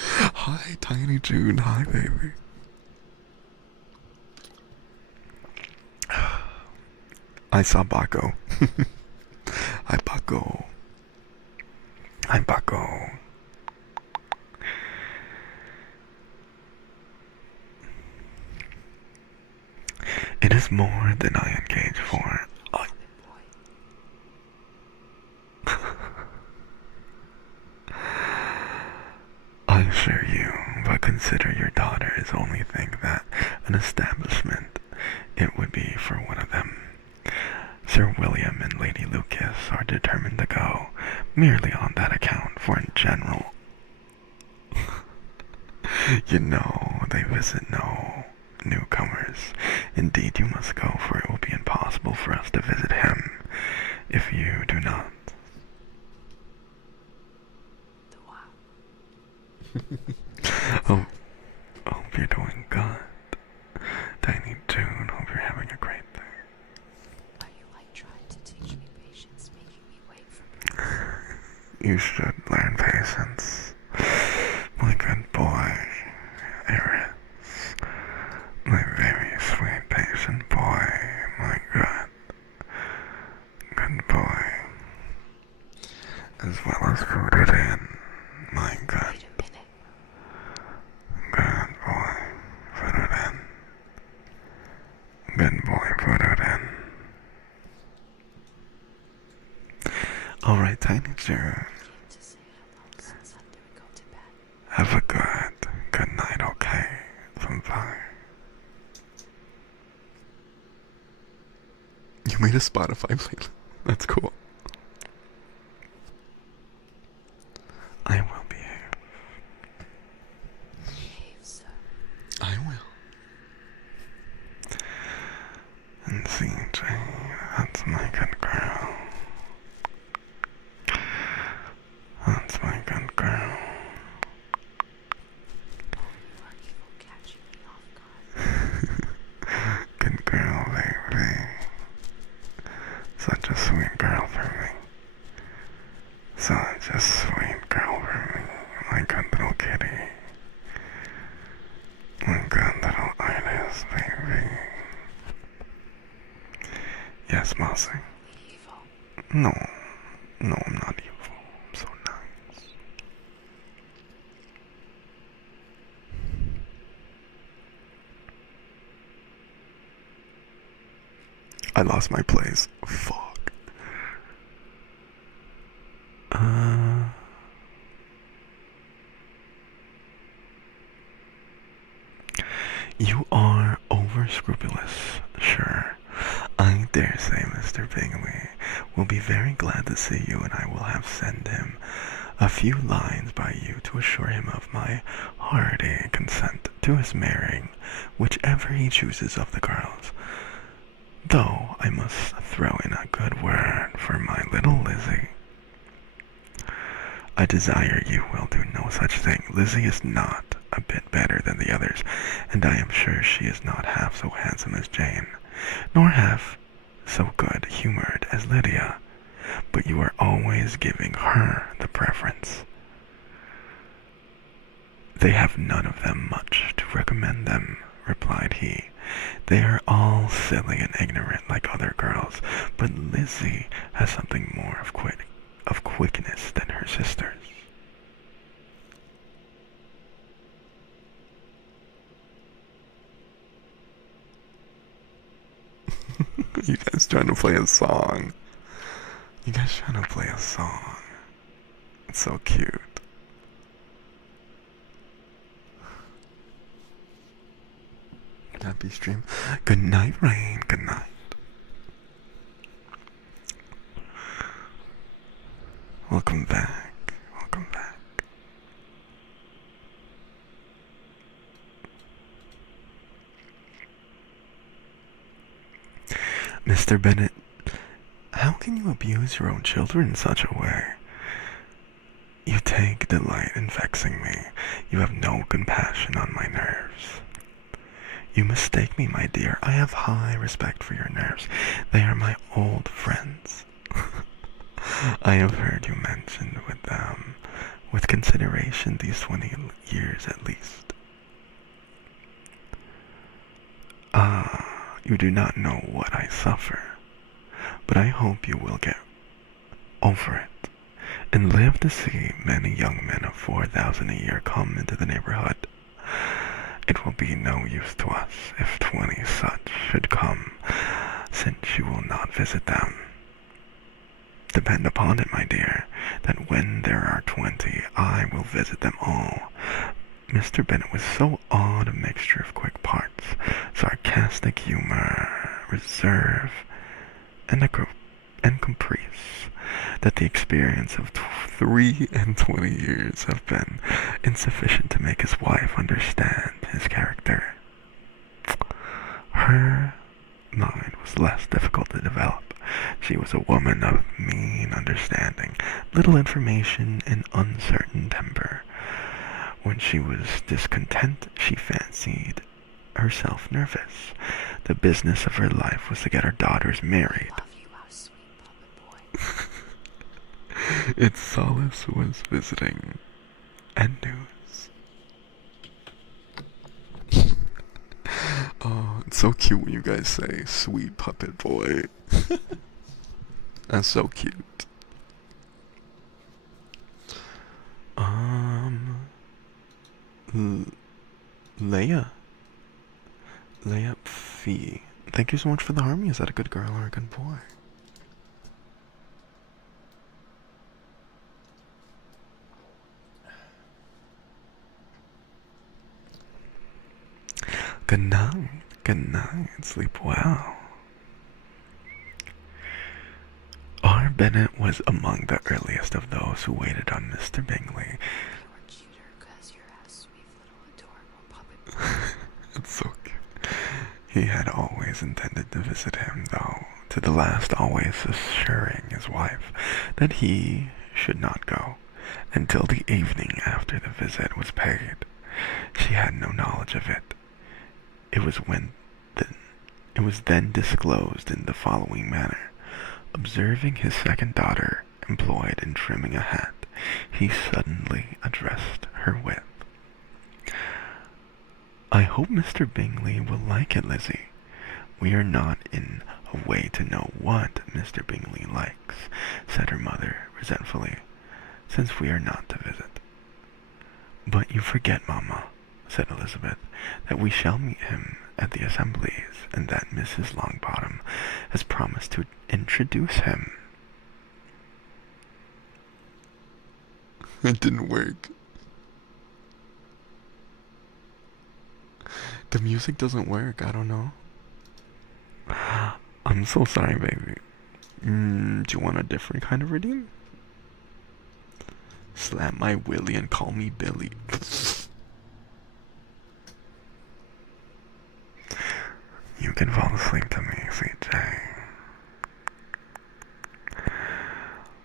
Hi, Tiny June. Hi, baby. I saw Baco. Hi, Baco. Hi, Baco. It is more than I engage for. I assure you, but consider your daughters only think that an establishment, it would be for one of them. Sir William and Lady Lucas are determined to go, merely on that account, for in general, you know, they visit no newcomers. Indeed, you must go, for it will be impossible for us to visit him if you do not. Oh, hope you're doing good. Tiny June, hope you're having a great day. Are you like trying to teach me patience, making me wait for You should learn patience. My good boy, Eris. My very sweet, patient boy. My good boy. As well as rooted in. My good. Wait a minute. Good boy, put it in. Good boy, put it in. Alright, Tiny June. Came to say how long since after we go to bed. Have a good night, okay? Bye. You made a Spotify playlist. That's cool. I will behave. Behave, sir. I will. And CJ, that's my good girl. That's my good girl. You are evil, catching me off guard. Good girl, baby. Such a sweet girl for me. Such a sweet girl for me. My good little kitty. My good little Iris, baby. Yes, Mossy. Evil. No, I'm not evil. I'm so nice. I lost my place. Fuck. You are over scrupulous, sure. I dare say Mr. Bingley will be very glad to see you, and I will have send him a few lines by you to assure him of my hearty consent to his marrying whichever he chooses of the girls. Though I must throw in a good word for my little Lizzie. I desire you will do no such thing. Lizzie is not a bit better than the others, and I am sure she is not half so handsome as Jane, nor half so good-humored as Lydia, but you are always giving her the preference. They have none of them much to recommend them, replied he. They are all silly and ignorant like other girls, but Lizzie has something more of quickness than her sisters. You guys trying to play a song? You guys trying to play a song? It's so cute. Happy stream. Good night, Rain. Good night. Welcome back. Welcome back. Mr. Bennet, how can you abuse your own children in such a way? You take delight in vexing me. You have no compassion on my nerves. You mistake me, my dear. I have high respect for your nerves. They are my old friends. I have heard you mentioned with consideration these 20 years at least. You do not know what I suffer, but I hope you will get over it, and live to see many young men of 4,000 a year come into the neighborhood. It will be no use to us if 20 such should come, since you will not visit them. Depend upon it, my dear, that when there are 20, I will visit them all. Mr. Bennet was so odd a mixture of quick parts, sarcastic humor, reserve, and caprice, that the experience of 23 years have been insufficient to make his wife understand his character. Her mind was less difficult to develop. She was a woman of mean understanding, little information, and uncertain temper. When she was discontent, she fancied herself nervous. The business of her life was to get her daughters married. Love you, how sweet puppet boy. Its solace was visiting and news. Oh, it's so cute when you guys say sweet puppet boy. That's so cute. Leia. Leia Fee. Thank you so much for the harmony. Is that a good girl or a good boy? Good night. Good night. Sleep well. R. Bennet was among the earliest of those who waited on Mr. Bingley. You were cuter because you're a sweet little adorable puppet boy. It's so cute. He had always intended to visit him, though, to the last always assuring his wife that he should not go until the evening after the visit was paid. She had no knowledge of it. It was then disclosed in the following manner. Observing his second daughter employed in trimming a hat, he suddenly addressed her with, I hope Mr. Bingley will like it, Lizzie. We are not in a way to know what Mr. Bingley likes, said her mother resentfully, since we are not to visit. But you forget, Mamma, said Elizabeth, that we shall meet him at the assemblies, and that Mrs. Longbottom has promised to introduce him. It didn't work. The music doesn't work, I don't know. I'm so sorry, baby. Do you want a different kind of redeem? Slap my willy and call me Billy. You can fall asleep to me, CJ.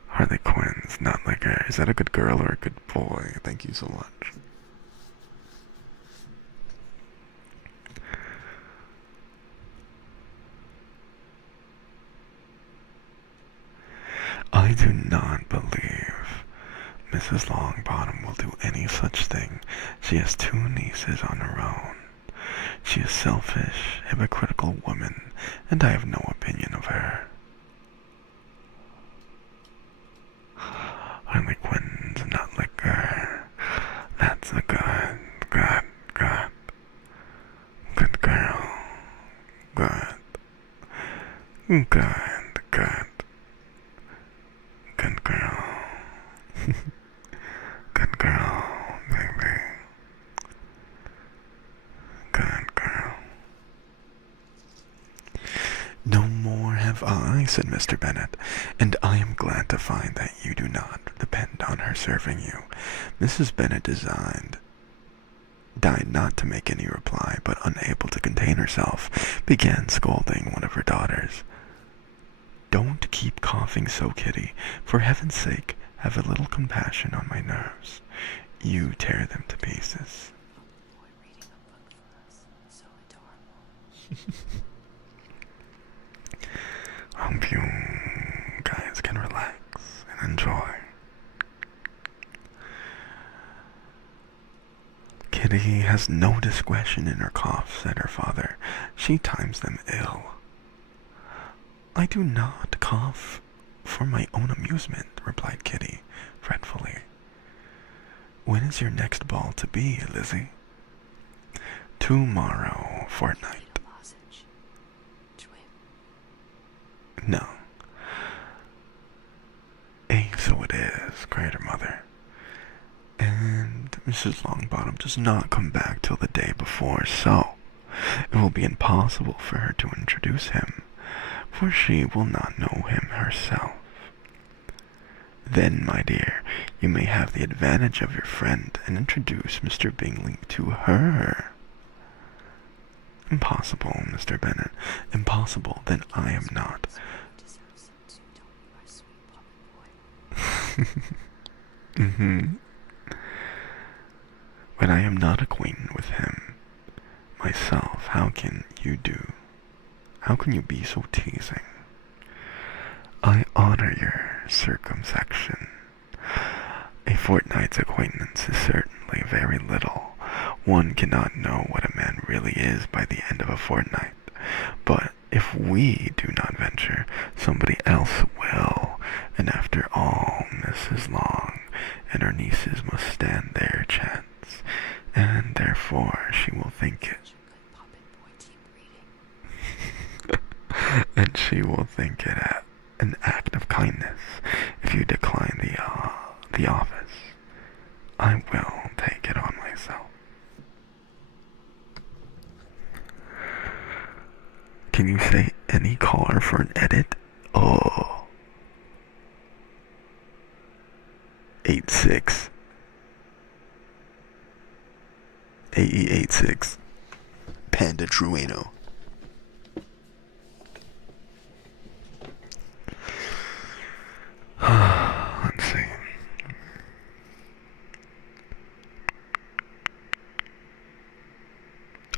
Harley Quinn's not like her. Is that a good girl or a good boy? Thank you so much. I do not believe Mrs. Longbottom will do any such thing. She has 2 nieces on her own. She is selfish, hypocritical woman, and I have no opinion of her. Harley Quinn's not like her. That's a good girl. Good girl. Good girl, baby. Good girl. No more have I, said Mr. Bennet, and I am glad to find that you do not depend on her serving you. Mrs. Bennet died not to make any reply, but unable to contain herself, began scolding one of her daughters. Don't keep coughing so, Kitty. For heaven's sake, have a little compassion on my nerves. You tear them to pieces. Boy reading a book for us. So adorable. Hope you guys can relax and enjoy. Kitty has no discretion in her coughs, said her father. She times them ill. I do not cough for my own amusement, replied Kitty, fretfully. When is your next ball to be, Lizzie? Tomorrow fortnight. Need a lozenge. Twin. No. So it is, cried her mother. And Mrs. Longbottom does not come back till the day before, so it will be impossible for her to introduce him, for she will not know him herself. Then, my dear, you may have the advantage of your friend and introduce Mr. Bingley to her. Impossible, Mr. Bennet. Impossible. Then I am not. Deserves it too, don't you, our sweet puppet boy? But I am not acquainted with him myself. How can you be so teasing? I honor your circumspection. A fortnight's acquaintance is certainly very little. One cannot know what a man really is by the end of a fortnight. But if we do not venture, somebody else will. And after all, Mrs. Long and her nieces must stand their chance. And therefore she will think it. Such a good puppet boy team reading. And she will think it an act of kindness if you decline the office. I will take it on myself. Can you say any caller for an edit? Oh. 86. AE86. Panda Trueno. Let's see.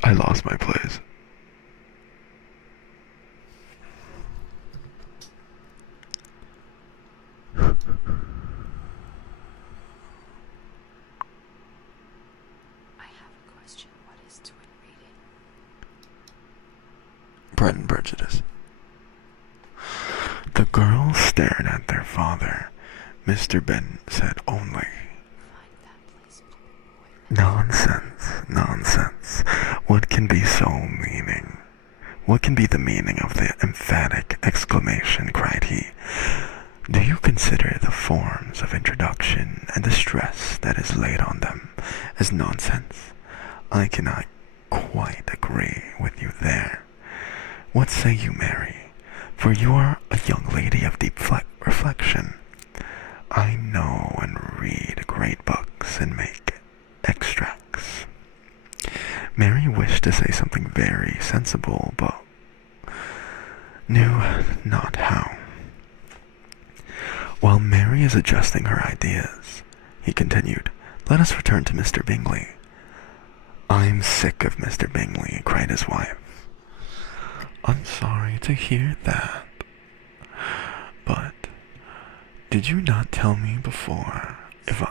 I lost my place. I have a question. What is twin reading? Pride and Prejudice. The girls stared at their father. Mr. Bennet said only, Find that place, puppet boy. Nonsense. What can be so meaning? What can be the meaning of the emphatic exclamation, cried he. Do you consider the forms of introduction and the stress that is laid on them as nonsense? I cannot quite agree with you there. What say you, Mary? For you are a young lady of deep reflection. I know and read great books and make extracts. Mary wished to say something very sensible, but knew not how. While Mary is adjusting her ideas, he continued, let us return to Mr. Bingley. I'm sick of Mr. Bingley, cried his wife. I'm sorry to hear that. But did you not tell me before if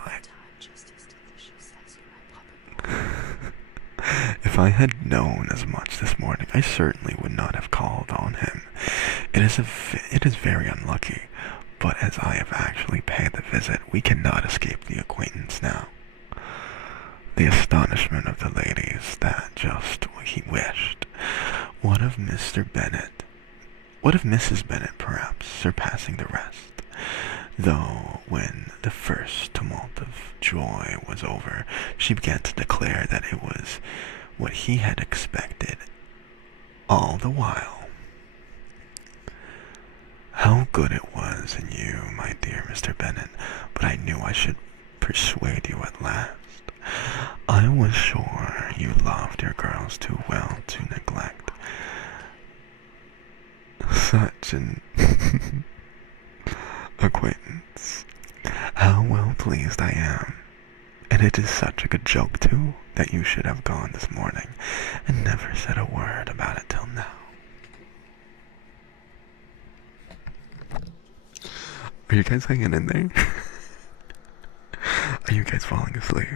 if I had known as much this morning, I certainly would not have called on him. It is very unlucky, but as I have actually paid the visit, we cannot escape the acquaintance now. The astonishment of the ladies, that just what he wished. What of Mr. Bennet? What of Mrs. Bennet, perhaps, surpassing the rest? Though, when the first tumult of joy was over, she began to declare that it was what he had expected all the while. How good it was in you, my dear Mr. Bennet, but I knew I should persuade you at last. I was sure you loved your girls too well to neglect such an acquaintance. How well pleased I am. And it is such a good joke, too, that you should have gone this morning and never said a word about it till now. Are you guys hanging in there? Are you guys falling asleep?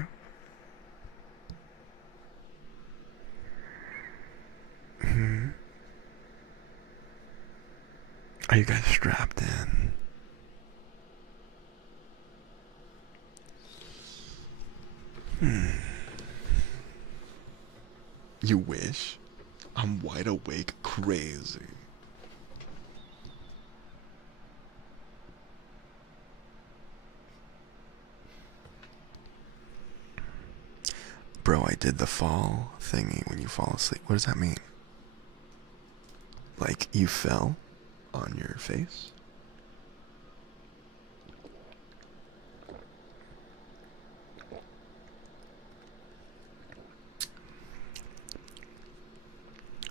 Are you guys strapped in? You wish? I'm wide awake crazy. Bro, I did the fall thingy when you fall asleep. What does that mean? Like you fell on your face?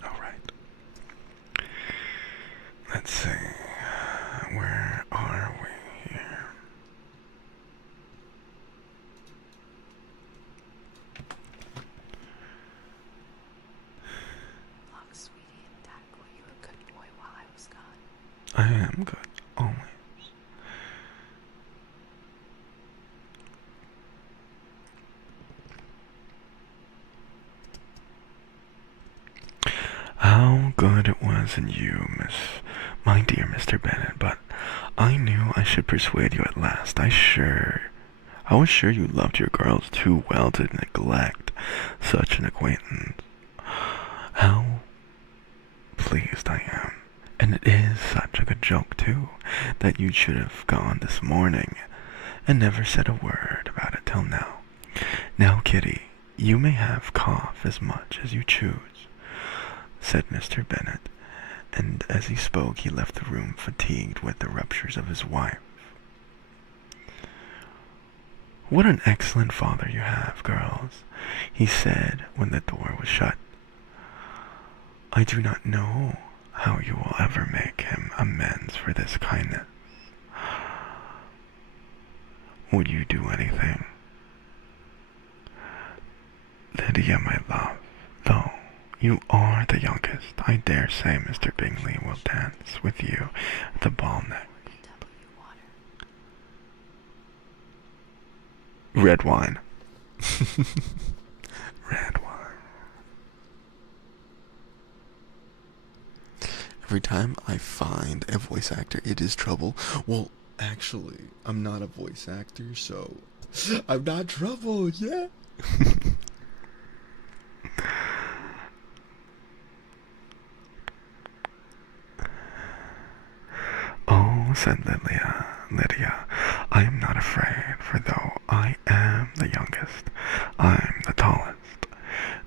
Alright. Let's see. Where are we here? Look, sweetie, Dad, were you a good boy while I was gone? I am good, always. How good it was in you, my dear Mr. Bennet, but I knew I should persuade you at last. I was sure you loved your girls too well to neglect such an acquaintance. How pleased I am. And it is such a good joke, too, that you should have gone this morning and never said a word about it till now. Now, Kitty, you may have cough as much as you choose, said Mr. Bennet, and as he spoke he left the room fatigued with the ruptures of his wife. What an excellent father you have, girls, he said when the door was shut. I do not know how you will ever make him amends for this kindness. Would you do anything? Lydia, my love, though you are the youngest, I dare say Mr. Bingley will dance with you at the ball next. Red wine. Red wine. Every time I find a voice actor, it is trouble. Well, actually, I'm not a voice actor, so I'm not trouble yet. Oh, said Lydia, I am not afraid, for though I am the youngest, I'm the tallest.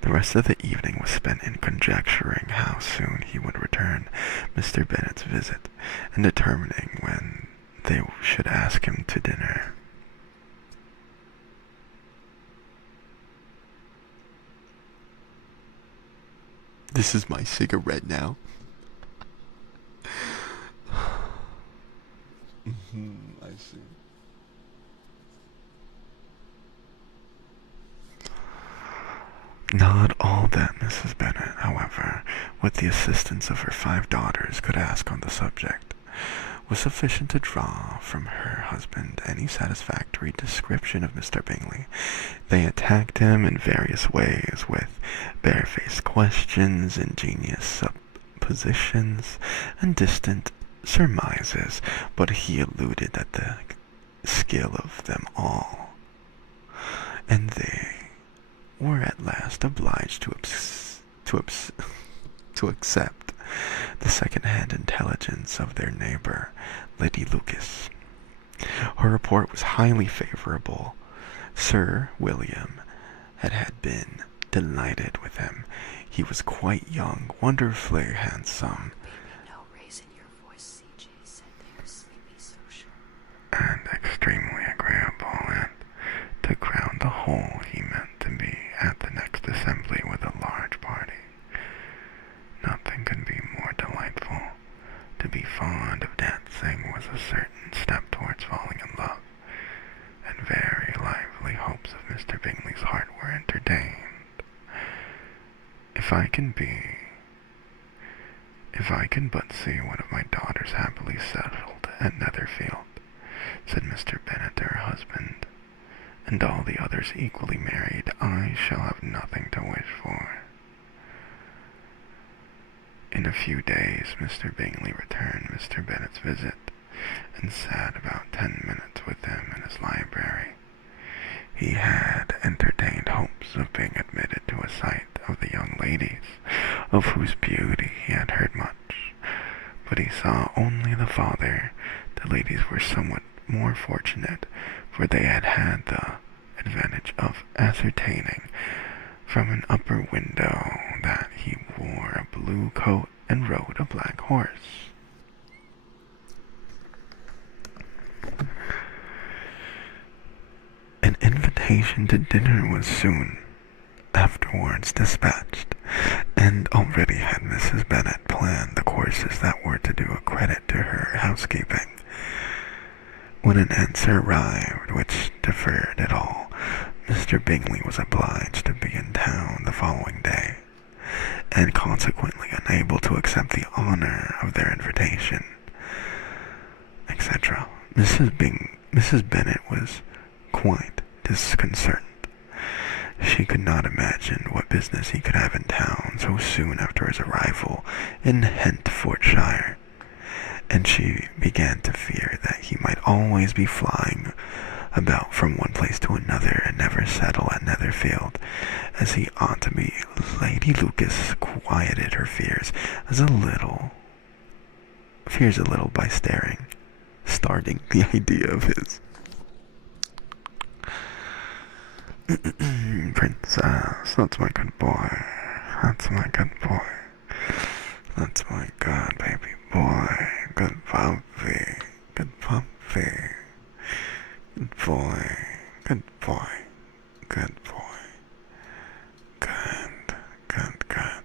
The rest of the evening was spent in conjecturing how soon he would return Mr. Bennet's visit, and determining when they should ask him to dinner. This is my cigarette now. I see. Not all that Mrs. Bennet, however, with the assistance of her 5 daughters, could ask on the subject, was sufficient to draw from her husband any satisfactory description of Mr. Bingley. They attacked him in various ways, with barefaced questions, ingenious suppositions, and distant surmises, but he eluded at the skill of them all, and they were at last obliged to accept the second-hand intelligence of their neighbor, Lady Lucas. Her report was highly favorable. Sir William had been delighted with him. He was quite young, wonderfully handsome, Baby, no raise in your voice, CJ said they are sleepy social. and extremely agreeable, and to crown the whole, he meant to be at the next assembly with a large party. Nothing could be more delightful. To be fond of dancing was a certain step towards falling in love, and very lively hopes of Mr. Bingley's heart were entertained. If I can but see one of my daughters happily settled at Netherfield, said Mr. Bennet to her husband, and all the others equally married, I shall have nothing to wish for. In a few days, Mr. Bingley returned Mr. Bennet's visit, and sat about 10 minutes with him in his library. He had entertained hopes of being admitted to a sight of the young ladies, of whose beauty he had heard much, but he saw only the father. The ladies were somewhat more fortunate, for they had had the advantage of ascertaining from an upper window that he wore a blue coat and rode a black horse. An invitation to dinner was soon afterwards dispatched, and already had Mrs. Bennet planned the courses that were to do a credit to her housekeeping, when an answer arrived which deferred it all. Mr. Bingley was obliged to be in town the following day, and consequently unable to accept the honor of their invitation, etc. Mrs. Bennet was quite disconcerted. She could not imagine what business he could have in town so soon after his arrival in Hertfordshire, and she began to fear that he might always be flying about from one place to another and never settle at Netherfield, as he ought to be. Lady Lucas quieted her fears a little by starting the idea of his princess. That's my good boy. That's my good boy. That's my good baby boy. Good puppy. Good puppy. Good boy. Good boy. Good boy. Good. Good. Good.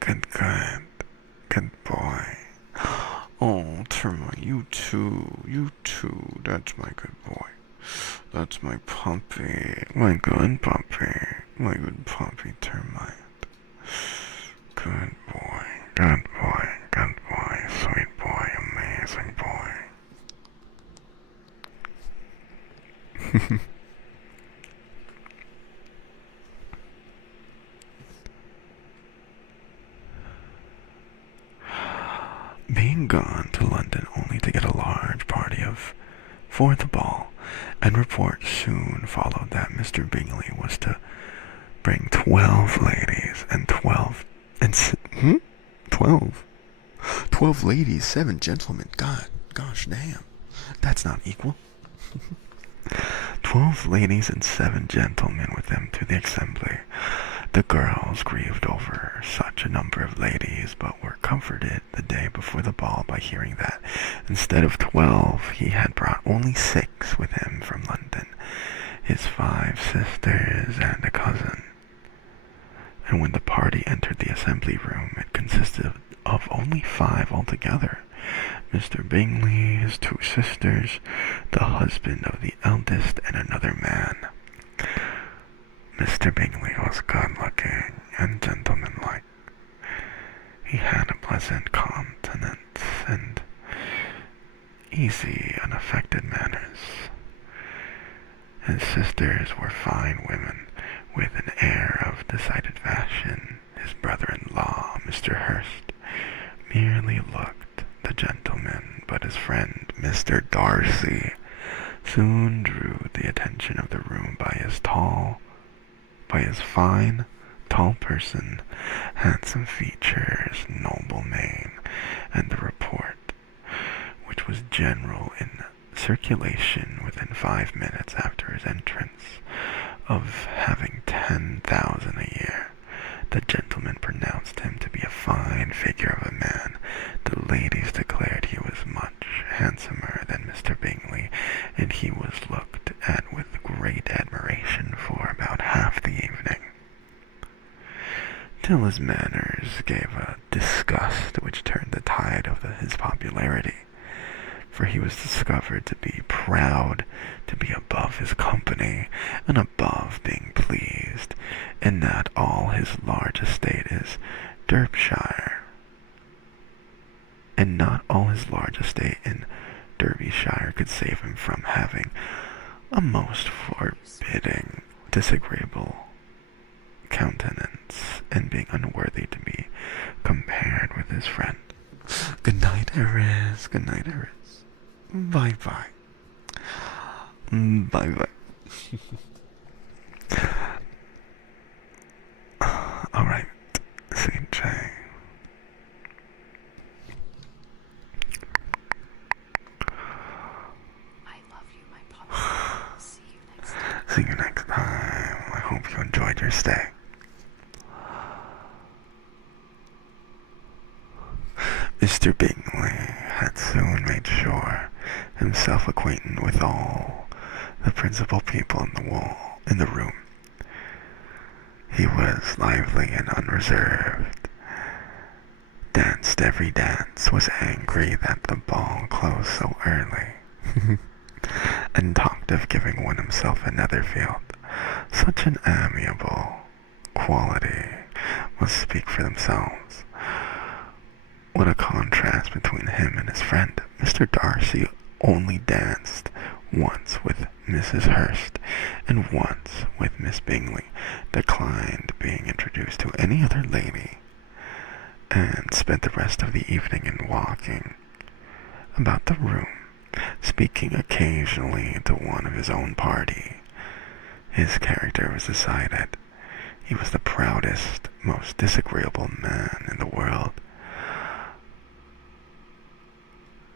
Good. Good. Good boy. Oh, Terma, you too. You too. That's my good boy. That's my puppy. My good puppy. My good puppy, Termite. Good boy. Good boy. Good boy. Sweet boy. Amazing boy. Being gone to London only to get a large party for the ball, and report soon followed that Mr. Bingley was to bring 12 ladies and 12 ladies, 7 gentlemen. Gosh damn, that's not equal. 12 ladies and 7 gentlemen with them to the assembly. The girls grieved over such a number of ladies, but were comforted the day before the ball by hearing that instead of 12, he had brought only 6 with him from London, his 5 sisters and a cousin. And when the party entered the assembly room, it consisted of only 5 altogether. Mr. Bingley, his 2 sisters, the husband of the eldest, and another man. Mr. Bingley was good-looking and gentlemanlike. He had a pleasant countenance and easy, unaffected manners. His sisters were fine women, with an air of decided fashion. His brother-in-law, Mr. Hurst, merely looked the gentleman, but his friend, Mr. Darcy, soon drew the attention of the room by his fine, tall person, handsome features, noble mien, and the report, which was general in circulation within 5 minutes after his entrance, of having 10,000 a year. The gentleman pronounced him to be a fine figure of a man. The ladies declared he was much handsomer than Mr. Bingley, and he was looked at with great admiration for about half the evening, till his manners gave a disgust which turned the tide of his popularity, for he was discovered to be proud to be above his company, and above being pleased, and that all his large estate is Derbyshire, and not all his large estate in Derbyshire could save him from having a most forbidding, disagreeable countenance, and being unworthy to be compared with his friend. Good night, Iris. Good night, Iris. Bye-bye. Bye-bye. Alright, CJ. I love you, my puppy. See you next time. See you next time. I hope you enjoyed your stay. Mr. Bingley had soon made sure himself acquainted with all the principal people in the room. He was lively and unreserved, danced every dance, was angry that the ball closed so early, and talked of giving one himself a Netherfield. Such an amiable quality must speak for themselves. What a contrast between him and his friend. Mr. Darcy only danced once with Mrs. Hurst, and once with Miss Bingley, declined being introduced to any other lady, and spent the rest of the evening in walking about the room, speaking occasionally to one of his own party. His character was decided. He was the proudest, most disagreeable man in the world,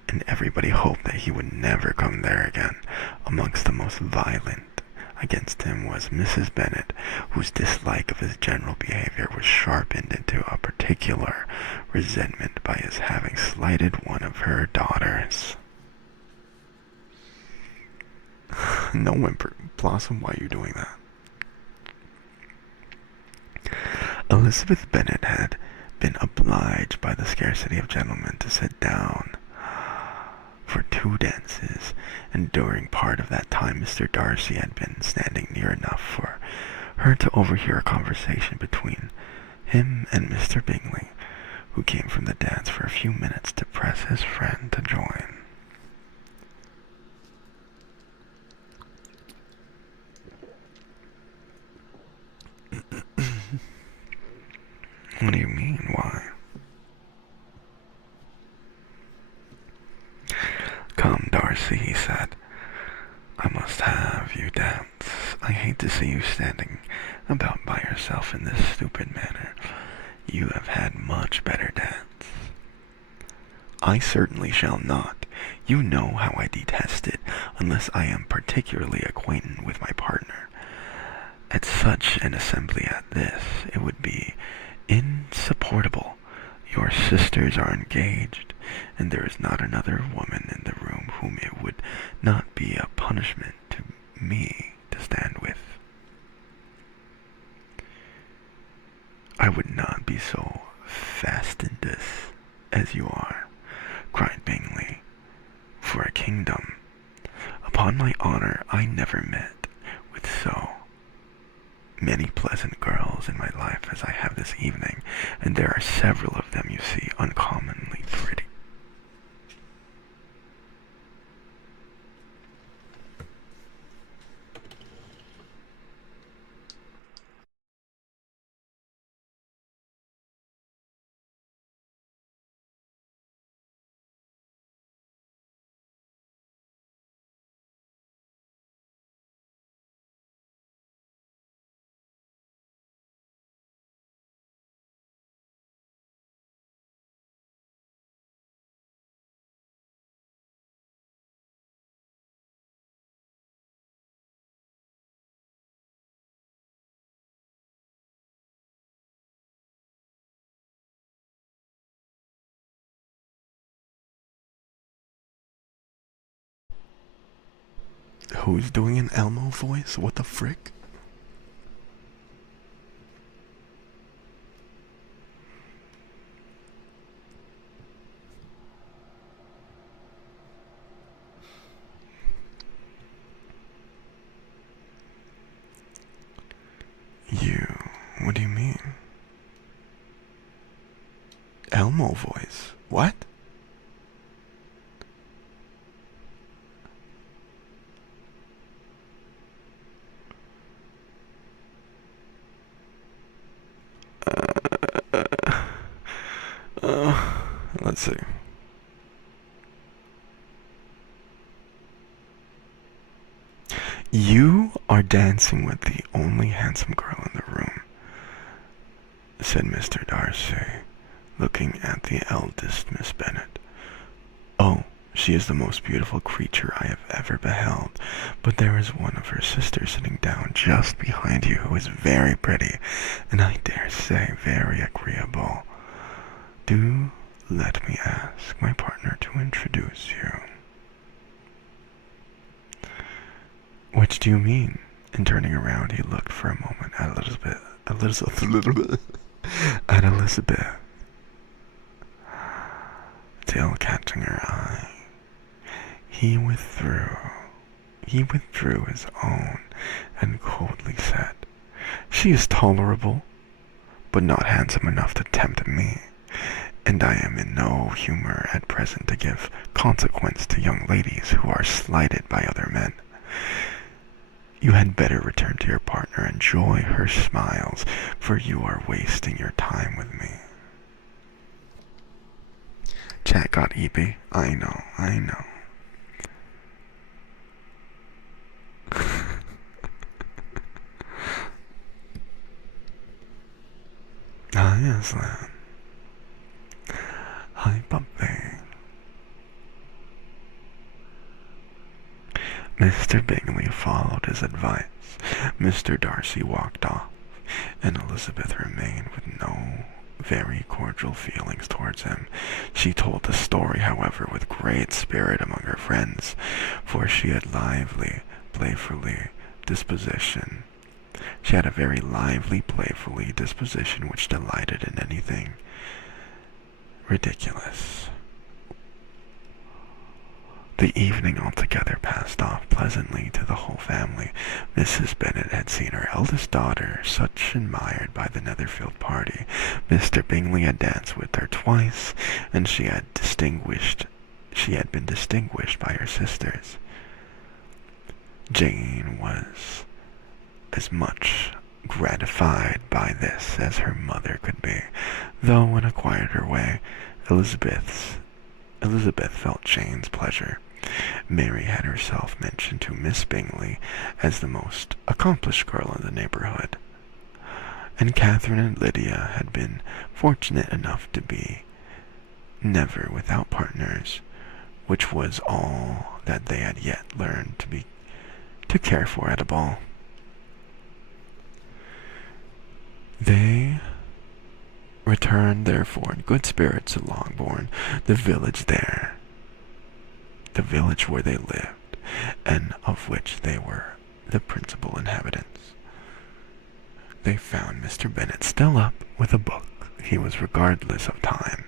and everybody hoped that he would never come there again. Amongst the most violent against him was Mrs. Bennet, whose dislike of his general behavior was sharpened into a particular resentment by his having slighted one of her daughters. No whimper, Blossom, why are you doing that? Elizabeth Bennet had been obliged by the scarcity of gentlemen to sit down for 2 dances, and during part of that time Mr. Darcy had been standing near enough for her to overhear a conversation between him and Mr. Bingley, who came from the dance for a few minutes to press his friend to join. What do you mean, why? Come, Darcy, he said. I must have you dance. I hate to see you standing about by yourself in this stupid manner. You have had much better dance. I certainly shall not. You know how I detest it, unless I am particularly acquainted with my partner. At such an assembly as this, it would be insupportable. Your sisters are engaged, and there is not another woman in the room whom it would not be a punishment to me to stand with. I would not be so fastidious as you are, cried Bingley, for a kingdom. Upon my honor, I never met with so many pleasant girls in my life as I have this evening, and there are several of them, you see, uncommonly pretty. Who's doing an Elmo voice? What the frick? You? What do you mean? Elmo voice? What? Let's see. You are dancing with the only handsome girl in the room, said Mr. Darcy, looking at the eldest Miss Bennet. Oh, she is the most beautiful creature I have ever beheld, but there is one of her sisters sitting down just behind you who is very pretty, and I dare say very agreeable. Do let me ask my partner to introduce you. Which do you mean? And turning around, he looked for a moment at Elizabeth, till catching her eye. He withdrew his own and coldly said, "She is tolerable, but not handsome enough to tempt me, and I am in no humor at present to give consequence to young ladies who are slighted by other men. You had better return to your partner and enjoy her smiles, for you are wasting your time with me." Chat got eepy. I know. Ah, yes, then. Hi, puppy. Mr. Bingley followed his advice. Mr. Darcy walked off, and Elizabeth remained with no very cordial feelings towards him. She told the story, however, with great spirit among her friends, for she had She had a very lively, playfully disposition which delighted in anything ridiculous. The evening altogether passed off pleasantly to the whole family. Mrs. Bennet had seen her eldest daughter such admired by the Netherfield party. Mr. Bingley had danced with her twice, and she had been distinguished by her sisters. Jane was as much gratified by this as her mother could be, though in a quieter way. Elizabeth felt Jane's pleasure. Mary had herself mentioned to Miss Bingley as the most accomplished girl in the neighborhood, and Catherine and Lydia had been fortunate enough to be never without partners, which was all that they had yet learned to care for at a ball. returned therefore in good spirits to Longbourn, the village where they lived, and of which they were the principal inhabitants. They found Mr. Bennet still up with a book. He was regardless of time,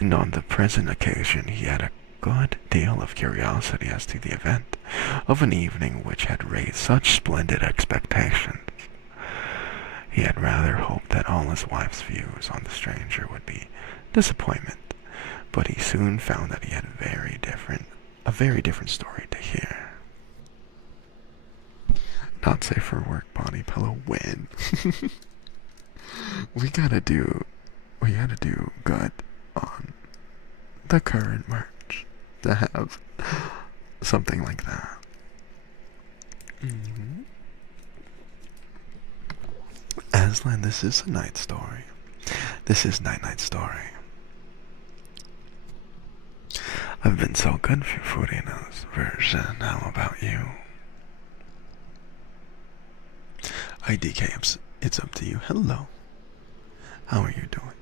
and on the present occasion he had a good deal of curiosity as to the event of an evening which had raised such splendid expectations. He had rather hoped that all his wife's views on the stranger would be disappointment, but he soon found that he had a very different story to hear. Not safe for work, body pillow win. we gotta do good on the current merch to have something like that. Aslan, this is a night story. This is Night Story. I've been so good for Furina's version. How about you? IDK, it's up to you. Hello. How are you doing?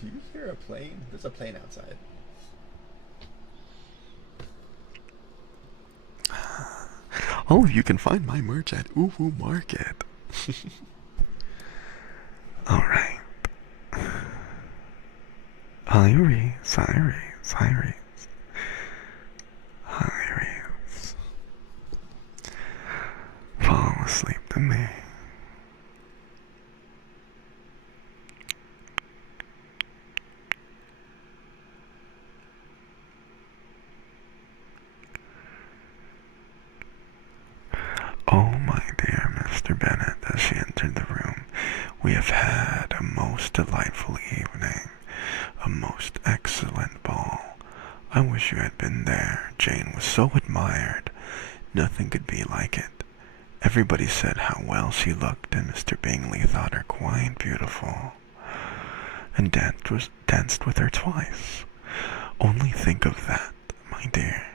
Do you hear a plane? There's a plane outside. Oh, you can find my merch at Uwu Market. Alright. Iris. Fall asleep to me. Oh, my dear Mr. Bennet, as she entered the room, we have had a most delightful evening, a most excellent ball. I wish you had been there. Jane was so admired. Nothing could be like it. Everybody said how well she looked, and Mr. Bingley thought her quite beautiful, and danced with her twice. Only think of that, my dear.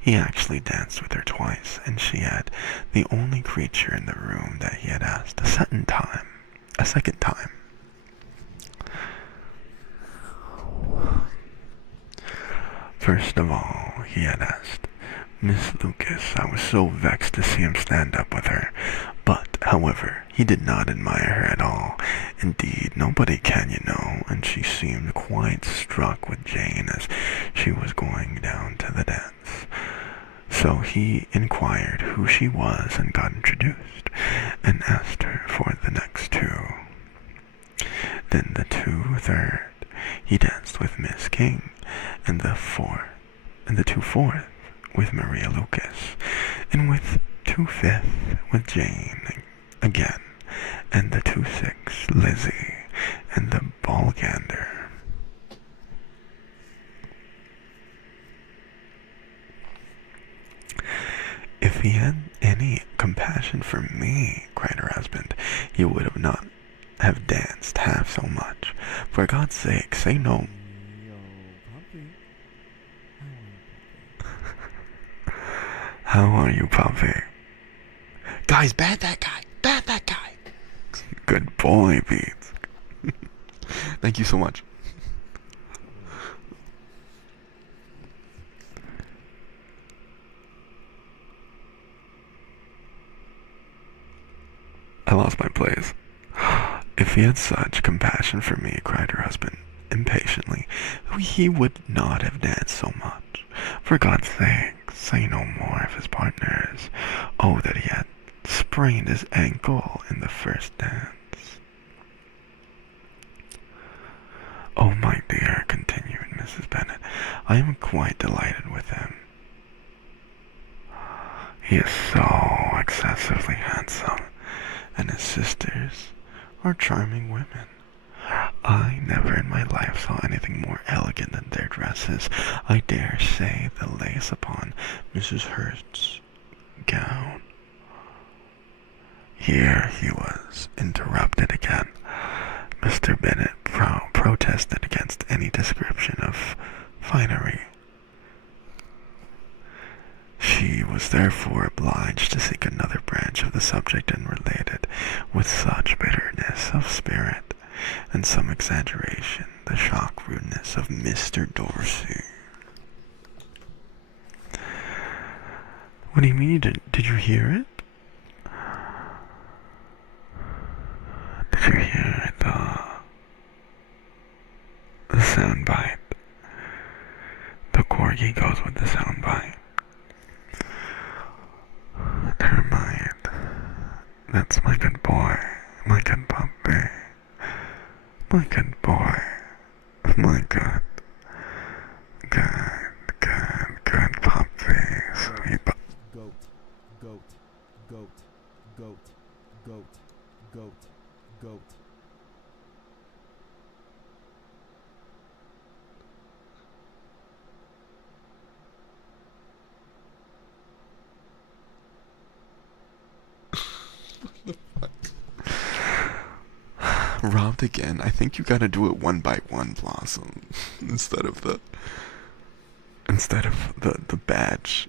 He actually danced with her twice, and she had the only creature in the room that he had asked a second time. First of all, he had asked Miss Lucas. I was so vexed to see him stand up with her, but, however, he did not admire her at all. Indeed, nobody can, you know, and she seemed quite struck with Jane as she was going down to the dance. So he inquired who she was and got introduced, and asked her for the next two. Then the third, he danced with Miss King, and the two fourth with Maria Lucas, and with 2/5 with Jane again, and the 2/6 Lizzie, and the Ballgander. If he had any compassion for me, cried her husband, he would have not have danced half so much. For God's sake, say no. Yo, puppy. How are you, puppy? Guys, bat that guy! Good boy, Beats. Thank you so much. I lost my place. If he had such compassion for me, cried her husband impatiently, he would not have danced so much. For God's sake, say no more of his partners. Oh, that he had sprained his ankle in the first dance. Oh, my dear, continued Mrs. Bennet, I am quite delighted with him. He is so excessively handsome, and his sisters are charming women. I never in my life saw anything more elegant than their dresses. I dare say the lace upon Mrs. Hurst's gown. Here he was interrupted again. Mr. Bennet protested against any description of finery. She She was therefore obliged to seek another branch of the subject and relate it with such bitterness of spirit and some exaggeration, the shock rudeness of Mr. Dorsey. What do you mean? Did you hear it? Did you hear it? The sound bite. The corgi goes with the sound bite. Never mind. That's my good boy. My good puppy. My good boy. My good puppy. Sweet puppy. Goat, goat, goat, goat, goat, goat, goat. Robbed again. I think you gotta do it one by one, Blossom, instead of the badge.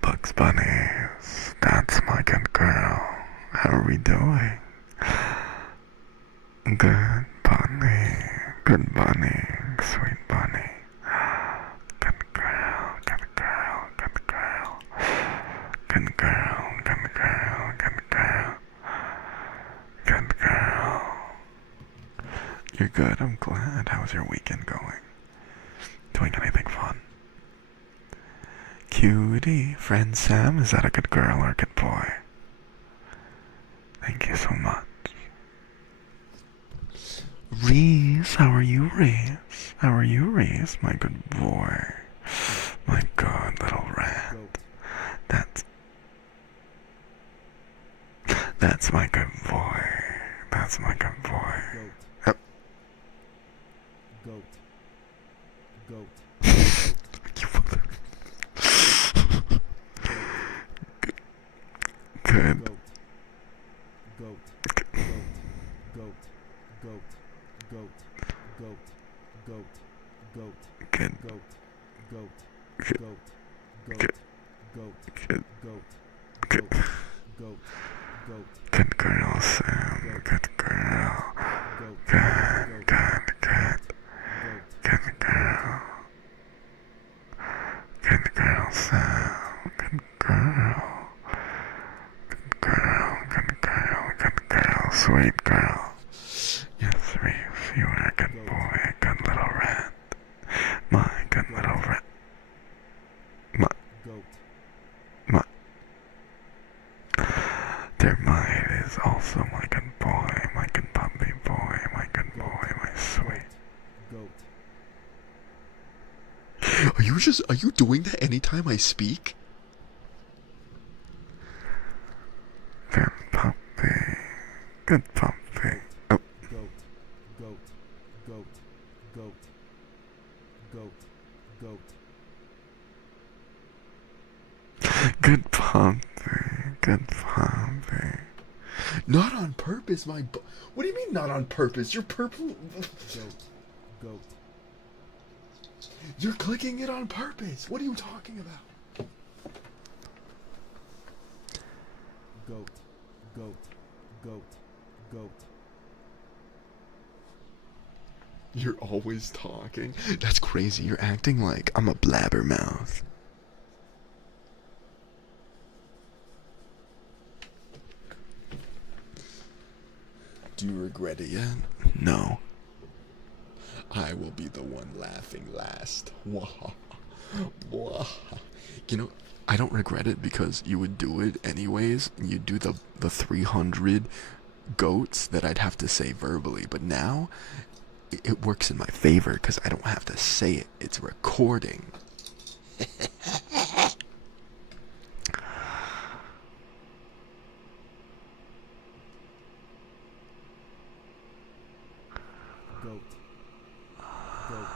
Bugs Bunnies, that's my good girl. How are we doing? Good bunny, sweet bunny. Good girl, good girl, good girl. Good girl, good girl, good girl. Good girl. You're good, I'm glad. How's your weekend going? Doing anything fun? Cutie, friend Sam, is that a good girl or a good boy? Thank you so much. Reese, how are you, Reese? How are you, Reese? My good boy. My good little rat. That's my good boy. That's my good boy. Yep. Goat, goat, You mother. Good. goat, goat, goat, goat, goat, goat, goat, goat, Good. goat, goat, Good. goat, Good. goat, Good. goat, Good. goat, goat, Good girl, Sam. Good girl. goat, Good. Good. goat, Good girl. Good girl, Sam. Good girl. Good girl. Good girl. Good girl. Sweet girl. Yes, Reese, you are a good boy, a good little rat. My good little rat. My. goat, Thermite is also my good boy, my good puppy boy, my good boy, my sweet. goat, Are you doing that anytime I speak? Good puppy. Good puppy. Oh, goat, goat, goat, goat, goat, goat, good puppy. Good puppy. Not on purpose, what do you mean not on purpose? You're purple. goat, goat, You're clicking it on purpose. What are you talking about? goat, goat, goat, goat. You're always talking. That's crazy. You're acting like I'm a blabbermouth. Do you regret it yet? No. I will be the one laughing last. Wah. Wah. You know, I don't regret it because you would do it anyways. You'd do the 300 goats that I'd have to say verbally. But now, it works in my favor because I don't have to say it. It's recording. Goat, goat,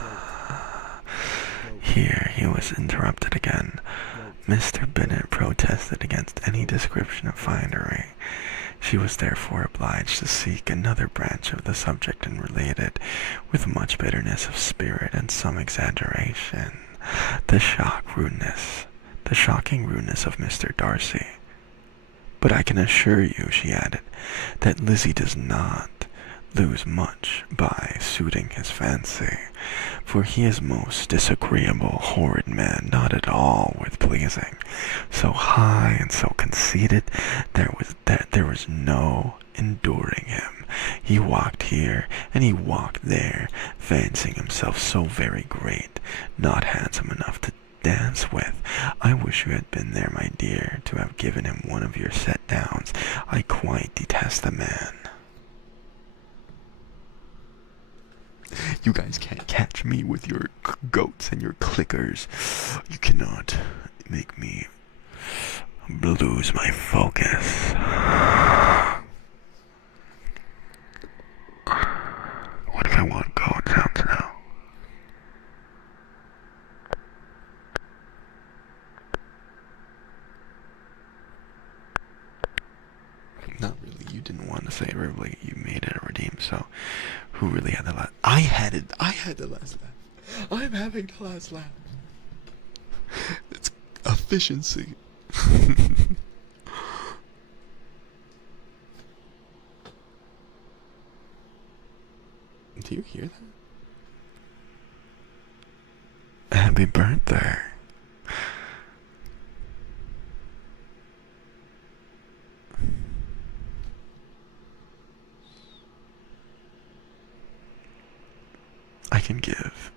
goat, Here he was interrupted again. goat, Mr. Bennett protested against any description of finery. She was therefore obliged to seek another branch of the subject and relate it with much bitterness of spirit and some exaggeration, The shocking rudeness of Mr. Darcy. But I can assure you, she added, that Lizzie does not lose much by suiting his fancy, for he is most disagreeable, horrid man, not at all worth pleasing, so high and so conceited that there was no enduring him. He walked here and he walked there, fancying himself so very great, not handsome enough to dance with. I wish you had been there, my dear, to have given him one of your set downs. I quite detest the man. You guys can't catch me with your goats and your clickers. You cannot make me lose my focus. What if I want goat sounds now? Not really. You didn't want to say it verbally. You made it a redeem. So, who really had the last? I had it. I had the last laugh. I'm having the last laugh. It's efficiency. Do you hear that? Happy birthday. I can give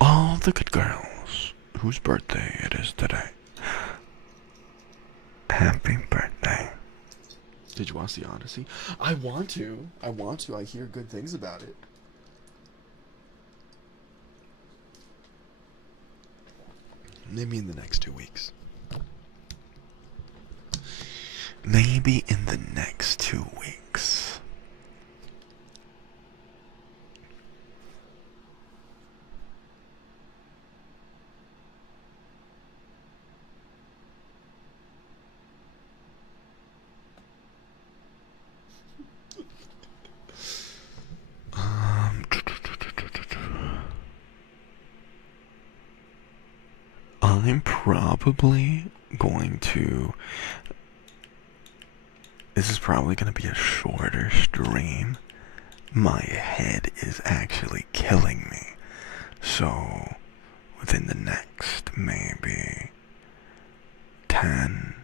all the good girls whose birthday it is today. Happy birthday. Did you watch The Odyssey? I want to. I hear good things about it. Maybe in the next 2 weeks. Maybe in the next 2 weeks. I'm probably going to. This is probably going to be a shorter stream. My head is actually killing me. So, within the next maybe 10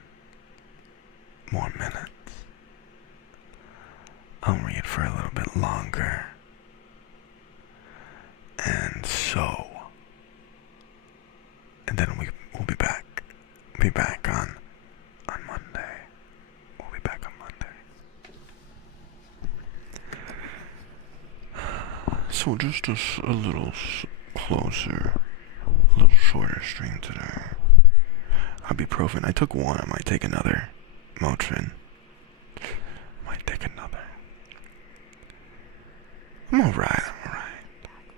more minutes, I'll read for a little bit longer. And so, and then we'll be back. Be back on Monday. We'll be back on Monday. So just a little closer, a little shorter stream today. Ibuprofen. I took one. I might take another. Motrin. Might take another. I'm alright.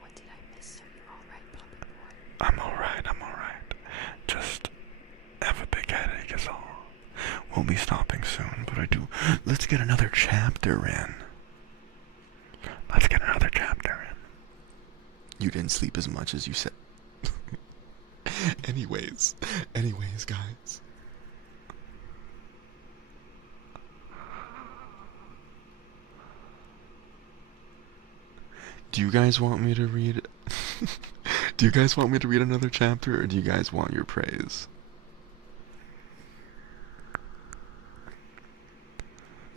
What did I miss? Are you alright, puppet boy? I'm alright. Just have a big headache is all. We'll be stopping soon, but let's get another chapter in. You didn't sleep as much as you said. Anyways, guys. Do you guys want me to read? Do you guys want me to read another chapter, or do you guys want your praise?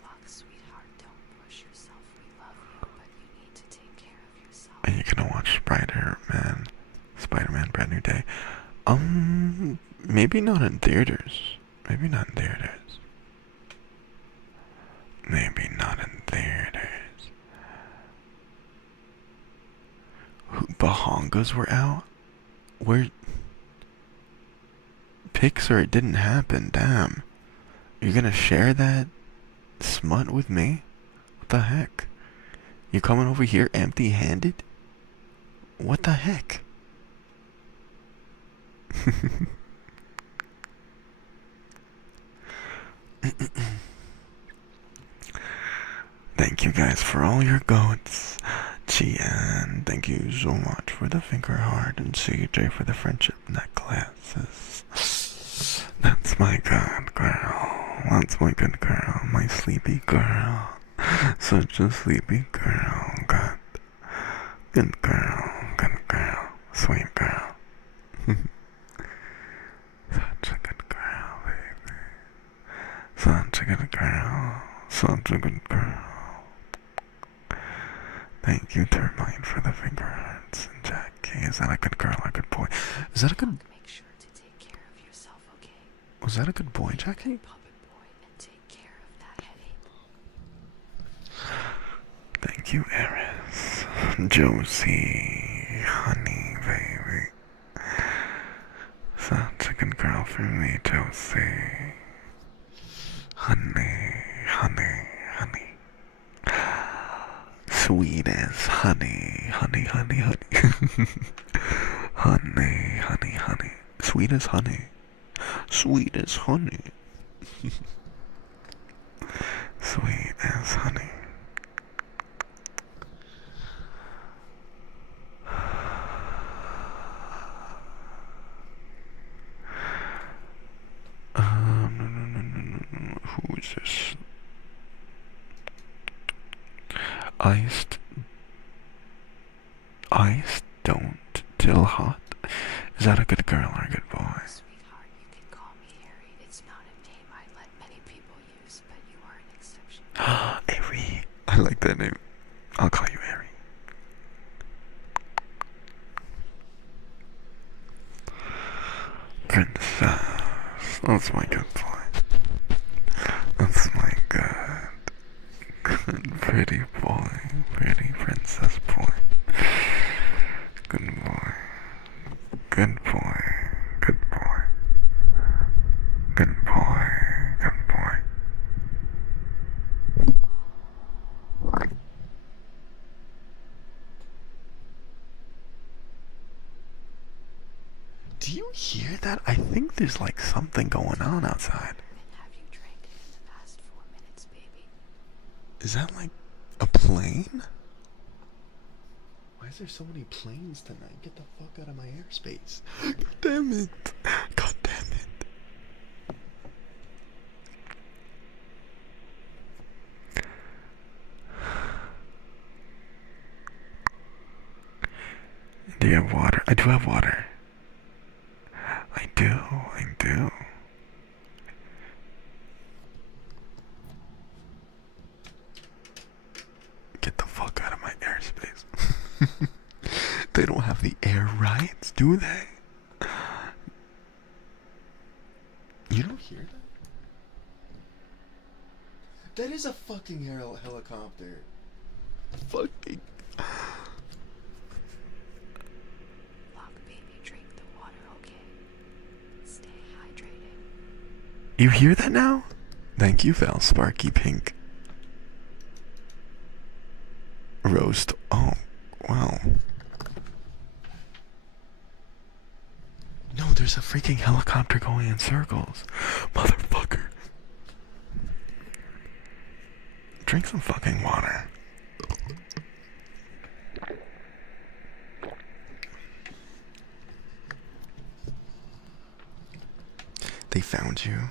Look, sweetheart, don't push yourself. We love you, but you need to take care of yourself. Are you gonna watch Spider-Man Brand New Day? Maybe not in theaters. Maybe not in theaters. Bahangas were out? Where? Pixar, it didn't happen, damn. You're gonna share that smut with me? What the heck? You coming over here empty-handed? What the heck? Thank you guys for all your goats. Chien, thank you so much for the finger heart, and CJ for the friendship necklaces. That's my good girl. That's my good girl. My sleepy girl. Such a sleepy girl. Good. Good girl. Good girl. Sweet girl. Such a good girl, baby. Such a good girl. Such a good girl. Thank you, Termite, for the finger hearts. And Jackie, is that a good girl or a good boy? Is that a good... Make sure to take care of yourself, okay? Was that a good boy, Jackie? Puppet boy, and take care of that headache. Thank you, Eris. Josie, honey, baby. Such a good girl for me, Josie. Honey, honey, honey. Sweet as honey, honey, honey, honey. Honey, honey, honey. Sweet as honey. Sweet as honey. Sweet as honey. No. Who is this? Iced don't till hot. Is that a good girl or a good boy? Sweetheart, you can call me Harry. It's not a name I let many people use, but you are an exception. Harry. I like that name. I'll call you Harry. Princess. That's my good boy. That's my good, pretty boy. Pretty princess boy. Good boy. Good boy. Good boy. Good boy. Good boy. Do you hear that? I think there's like something going on outside. Have you drank it in the past 4 minutes, baby? Is that like a plane? Why is there so many planes tonight? Get the fuck out of my airspace. God damn it. God damn it. Do you have water? I do have water. I do. Get the fuck out of my airspace. They don't have the air rights, do they? You don't hear that? That is a fucking helicopter. Fucking. Lock, baby, drink the water, okay? Stay hydrated. You hear that now? Thank you, Val Sparky Pink. Roast. Oh, wow. No, there's a freaking helicopter going in circles. Motherfucker. Drink some fucking water. They found you.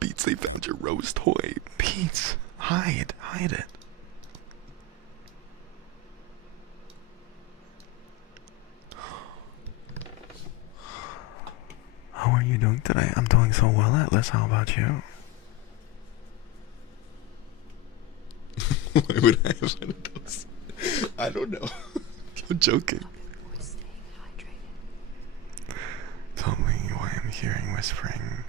Beats, they found your rose toy. Beats, hide it. How are you doing today? I'm doing so well, Atlas. How about you? Why would I have one of those? I don't know. I'm joking. Boy, staying hydrated. Tell me why I'm hearing whispering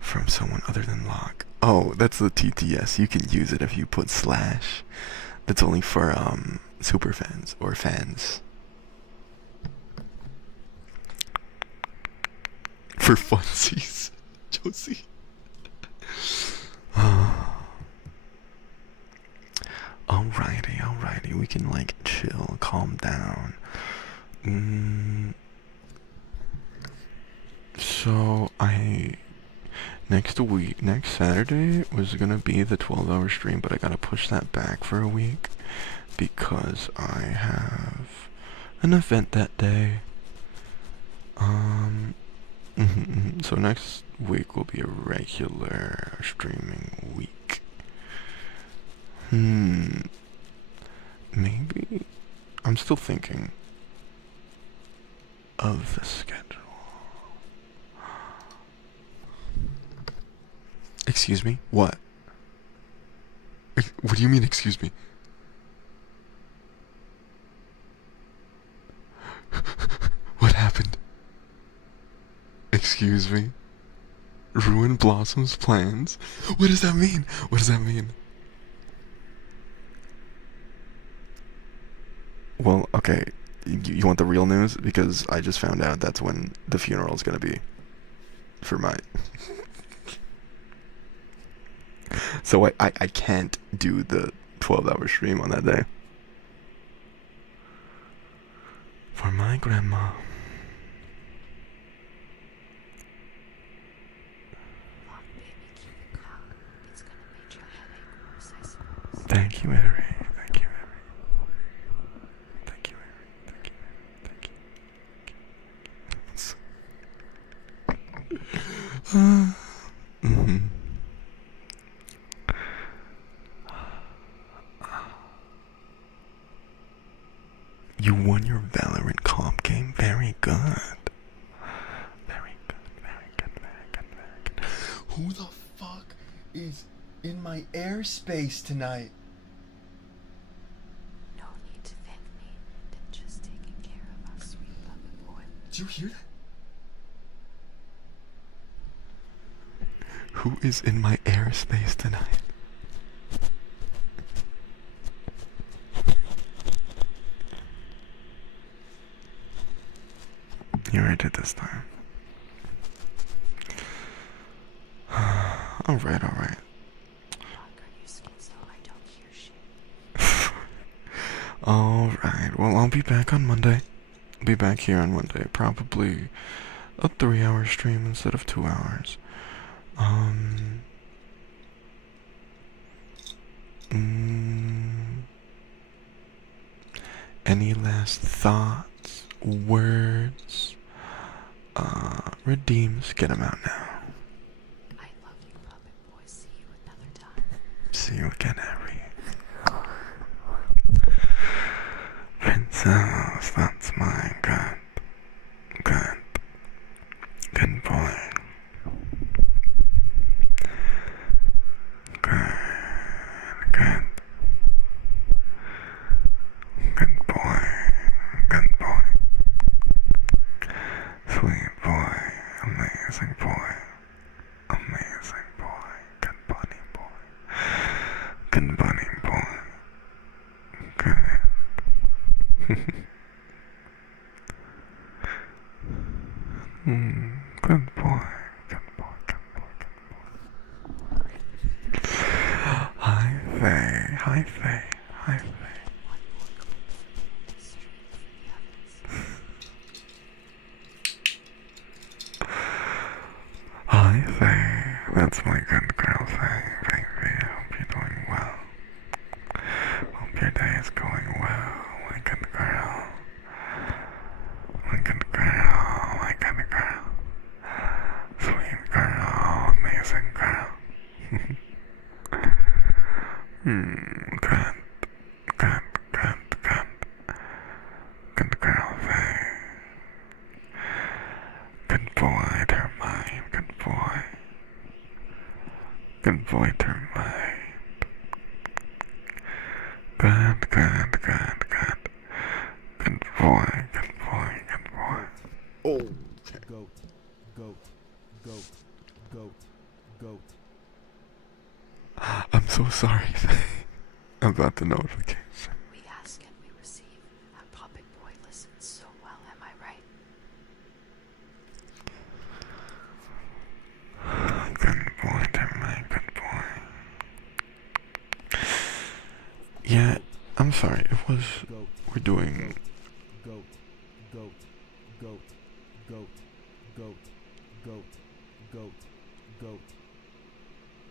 from someone other than Locke. Oh, that's the TTS. You can use it if you put slash. That's only for super fans or fans. For funsies, Josie. Alrighty, we can like chill, calm down. So next Saturday was gonna be the 12-hour stream, but I gotta push that back for a week because I have an event that day. So next week will be a regular streaming week. Maybe I'm still thinking of the schedule. Excuse me? What? What do you mean, excuse me? What happened? Excuse me? Ruin Blossom's plans? What does that mean? What does that mean? Well, okay. You want the real news? Because I just found out that's when the funeral's gonna be. For my... So I can't do the 12-hour stream on that day. For my grandma. Look, baby, keep it calm. It's gonna make your headache worse, I suppose. Thank you, Harry. Thank you, Harry. Thank you, Harry. Thank you, Harry. Thank you. You won your Valorant comp game. Very good. Very good. Very good. Very good. Very good. Who the fuck is in my airspace tonight? No need to thank me. Been just taking care of our sweet puppy boy. Did you hear that? Who is in my airspace tonight? You heard it this time. Alright, alright. Longer your skin so I don't hear shit. Alright, well, I'll be back on Monday. I'll be back here on Monday. Probably a 3-hour stream instead of 2 hours. Any last thoughts, words, redeems? Get them out now. I love you, puppet boy. See you another time. See you again, Harry. Princess, that's my good boy. Good boy. Good boy. Sweet boy. Amazing boy. Amazing boy. Good bunny boy. Good bunny boy. Good. Good boy. Good boy. Good boy. Good boy. Hi, Faye. Hi, Faye. Hi, Faye. One more clip for me on the stream for the others. Hi, Faye. That's my good girl, Faye. Baby, I hope you're doing well. Hope your day is going well, my good girl. My good girl, my good girl. Sweet girl, amazing girl. Good. Good girl, Faye. Good boy, Termite. Good boy. Good boy, Termite. Good. Good boy. Oh. Goat. I'm so sorry, Faye, about the notification. We ask and we receive. Our puppet boy listens so well, am I right? Good boy, Termite. Good boy. Yeah, I'm sorry. It was. We're doing. Goat.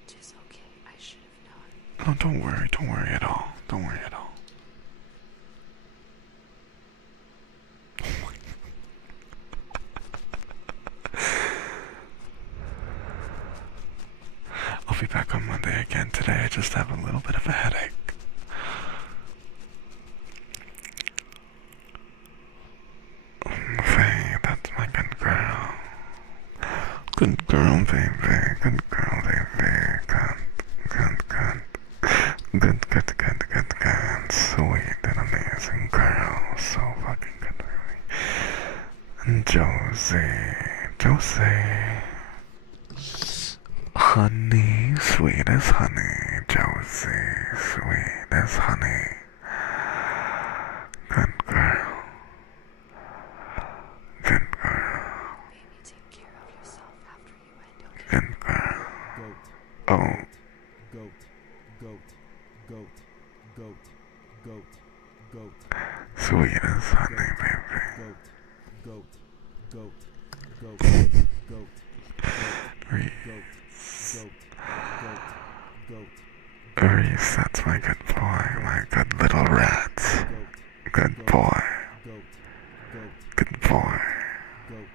Tis okay, I should have known. No, don't worry at all. Don't worry at all. I'll be back on Monday again. Today I just have a little bit of a headache. Faye, that's my good girl. Good girl, baby. Good girl, baby. Good. Good. Sweet and amazing girl. So fucking good, really. And Josie. Honey, sweet as honey. Josie, sweet as honey. Good girl. Good girl. Baby, take care of yourself after you end, okay? Good girl. Goat. Oh, Goat. Goat. Goat. Goat. Goat. Goat. sweet as honey, baby. Goat. Goat. Goat. Goat. Goat. Reese. Goat. Goat. Goat. Reese, that's my good boy. My good little rats. Good boy. Goat. Goat. Good boy. Goat.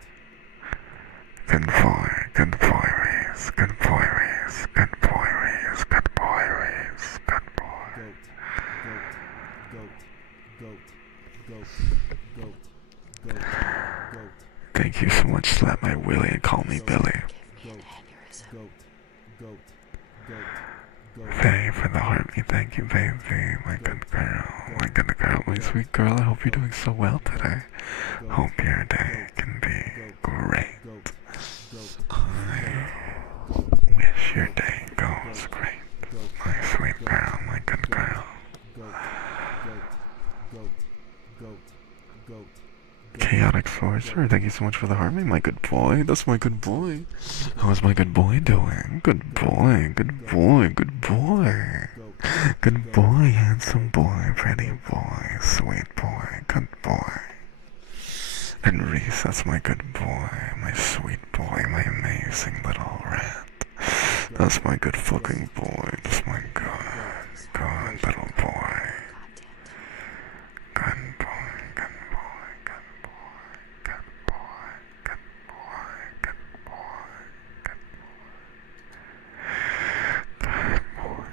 Good boy. Good boy, Reese. Good boy, Reese. Good boy, Reese. Good boy, Reese. Good boy. Goat. Goat. Goat. Goat. Goat. Thank you so much. Slap my willy and call me Billy. Give me an aneurysm. Goat. Goat. Goat. Goat. Faye for the heartbeat. Thank you, baby. My good girl. My good girl. My sweet girl. I hope you're doing so well today. Hope your day can be great. Goat. Goat. I wish your day goes great. My sweet girl. My good girl. Goat. Goat. Goat. Goat. Chaotic Sorcerer, thank you so much for the heartbeat, my good boy. That's my good boy. How's my good boy doing? Good boy, good boy, good boy. Good boy, handsome boy, pretty boy, sweet boy, good boy. And Reese, that's my good boy, my sweet boy, my amazing little rat. That's my good fucking boy. That's my good little boy. Goddamn. Good boy, good boy, good boy, good boy, good boy, good boy, good boy.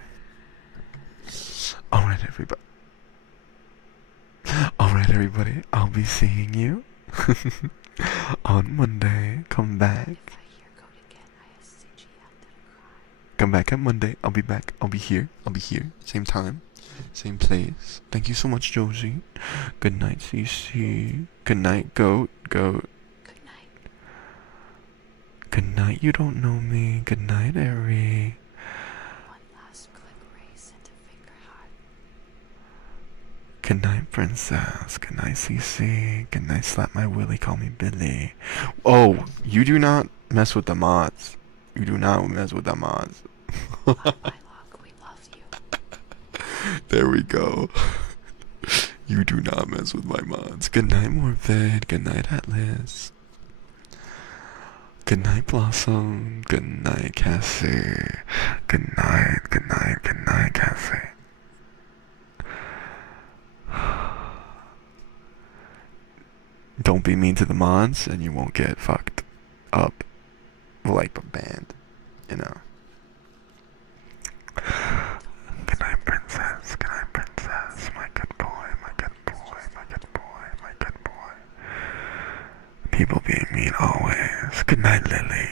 Alright, everybody, I'll be seeing you on Monday. Come back. If I hear goat again, I SCG after the cry. Come back at Monday. I'll be back. I'll be here. Same time. Same place. Thank you so much, Josie. Good night, CC. Good night, Goat. Good night. Good night, you don't know me. Good night, Ari. One last click race and a finger heart. Good night, Princess. Good night, CC. Good night, Slap My Willy, Call Me Billy. Oh, you do not mess with the mods. You do not mess with the mods. My luck, we love you. There we go. You do not mess with my mods. Good night, Morvid. Good night, Atlas. Good night, Blossom. Good night, Cassie. Good night, Cassie. Don't be mean to the mods and you won't get fucked up like a band, you know. Good night, Princess. Good night, Princess. My good boy, my good boy, my good boy, my good boy. People being mean always. Good night, Lily.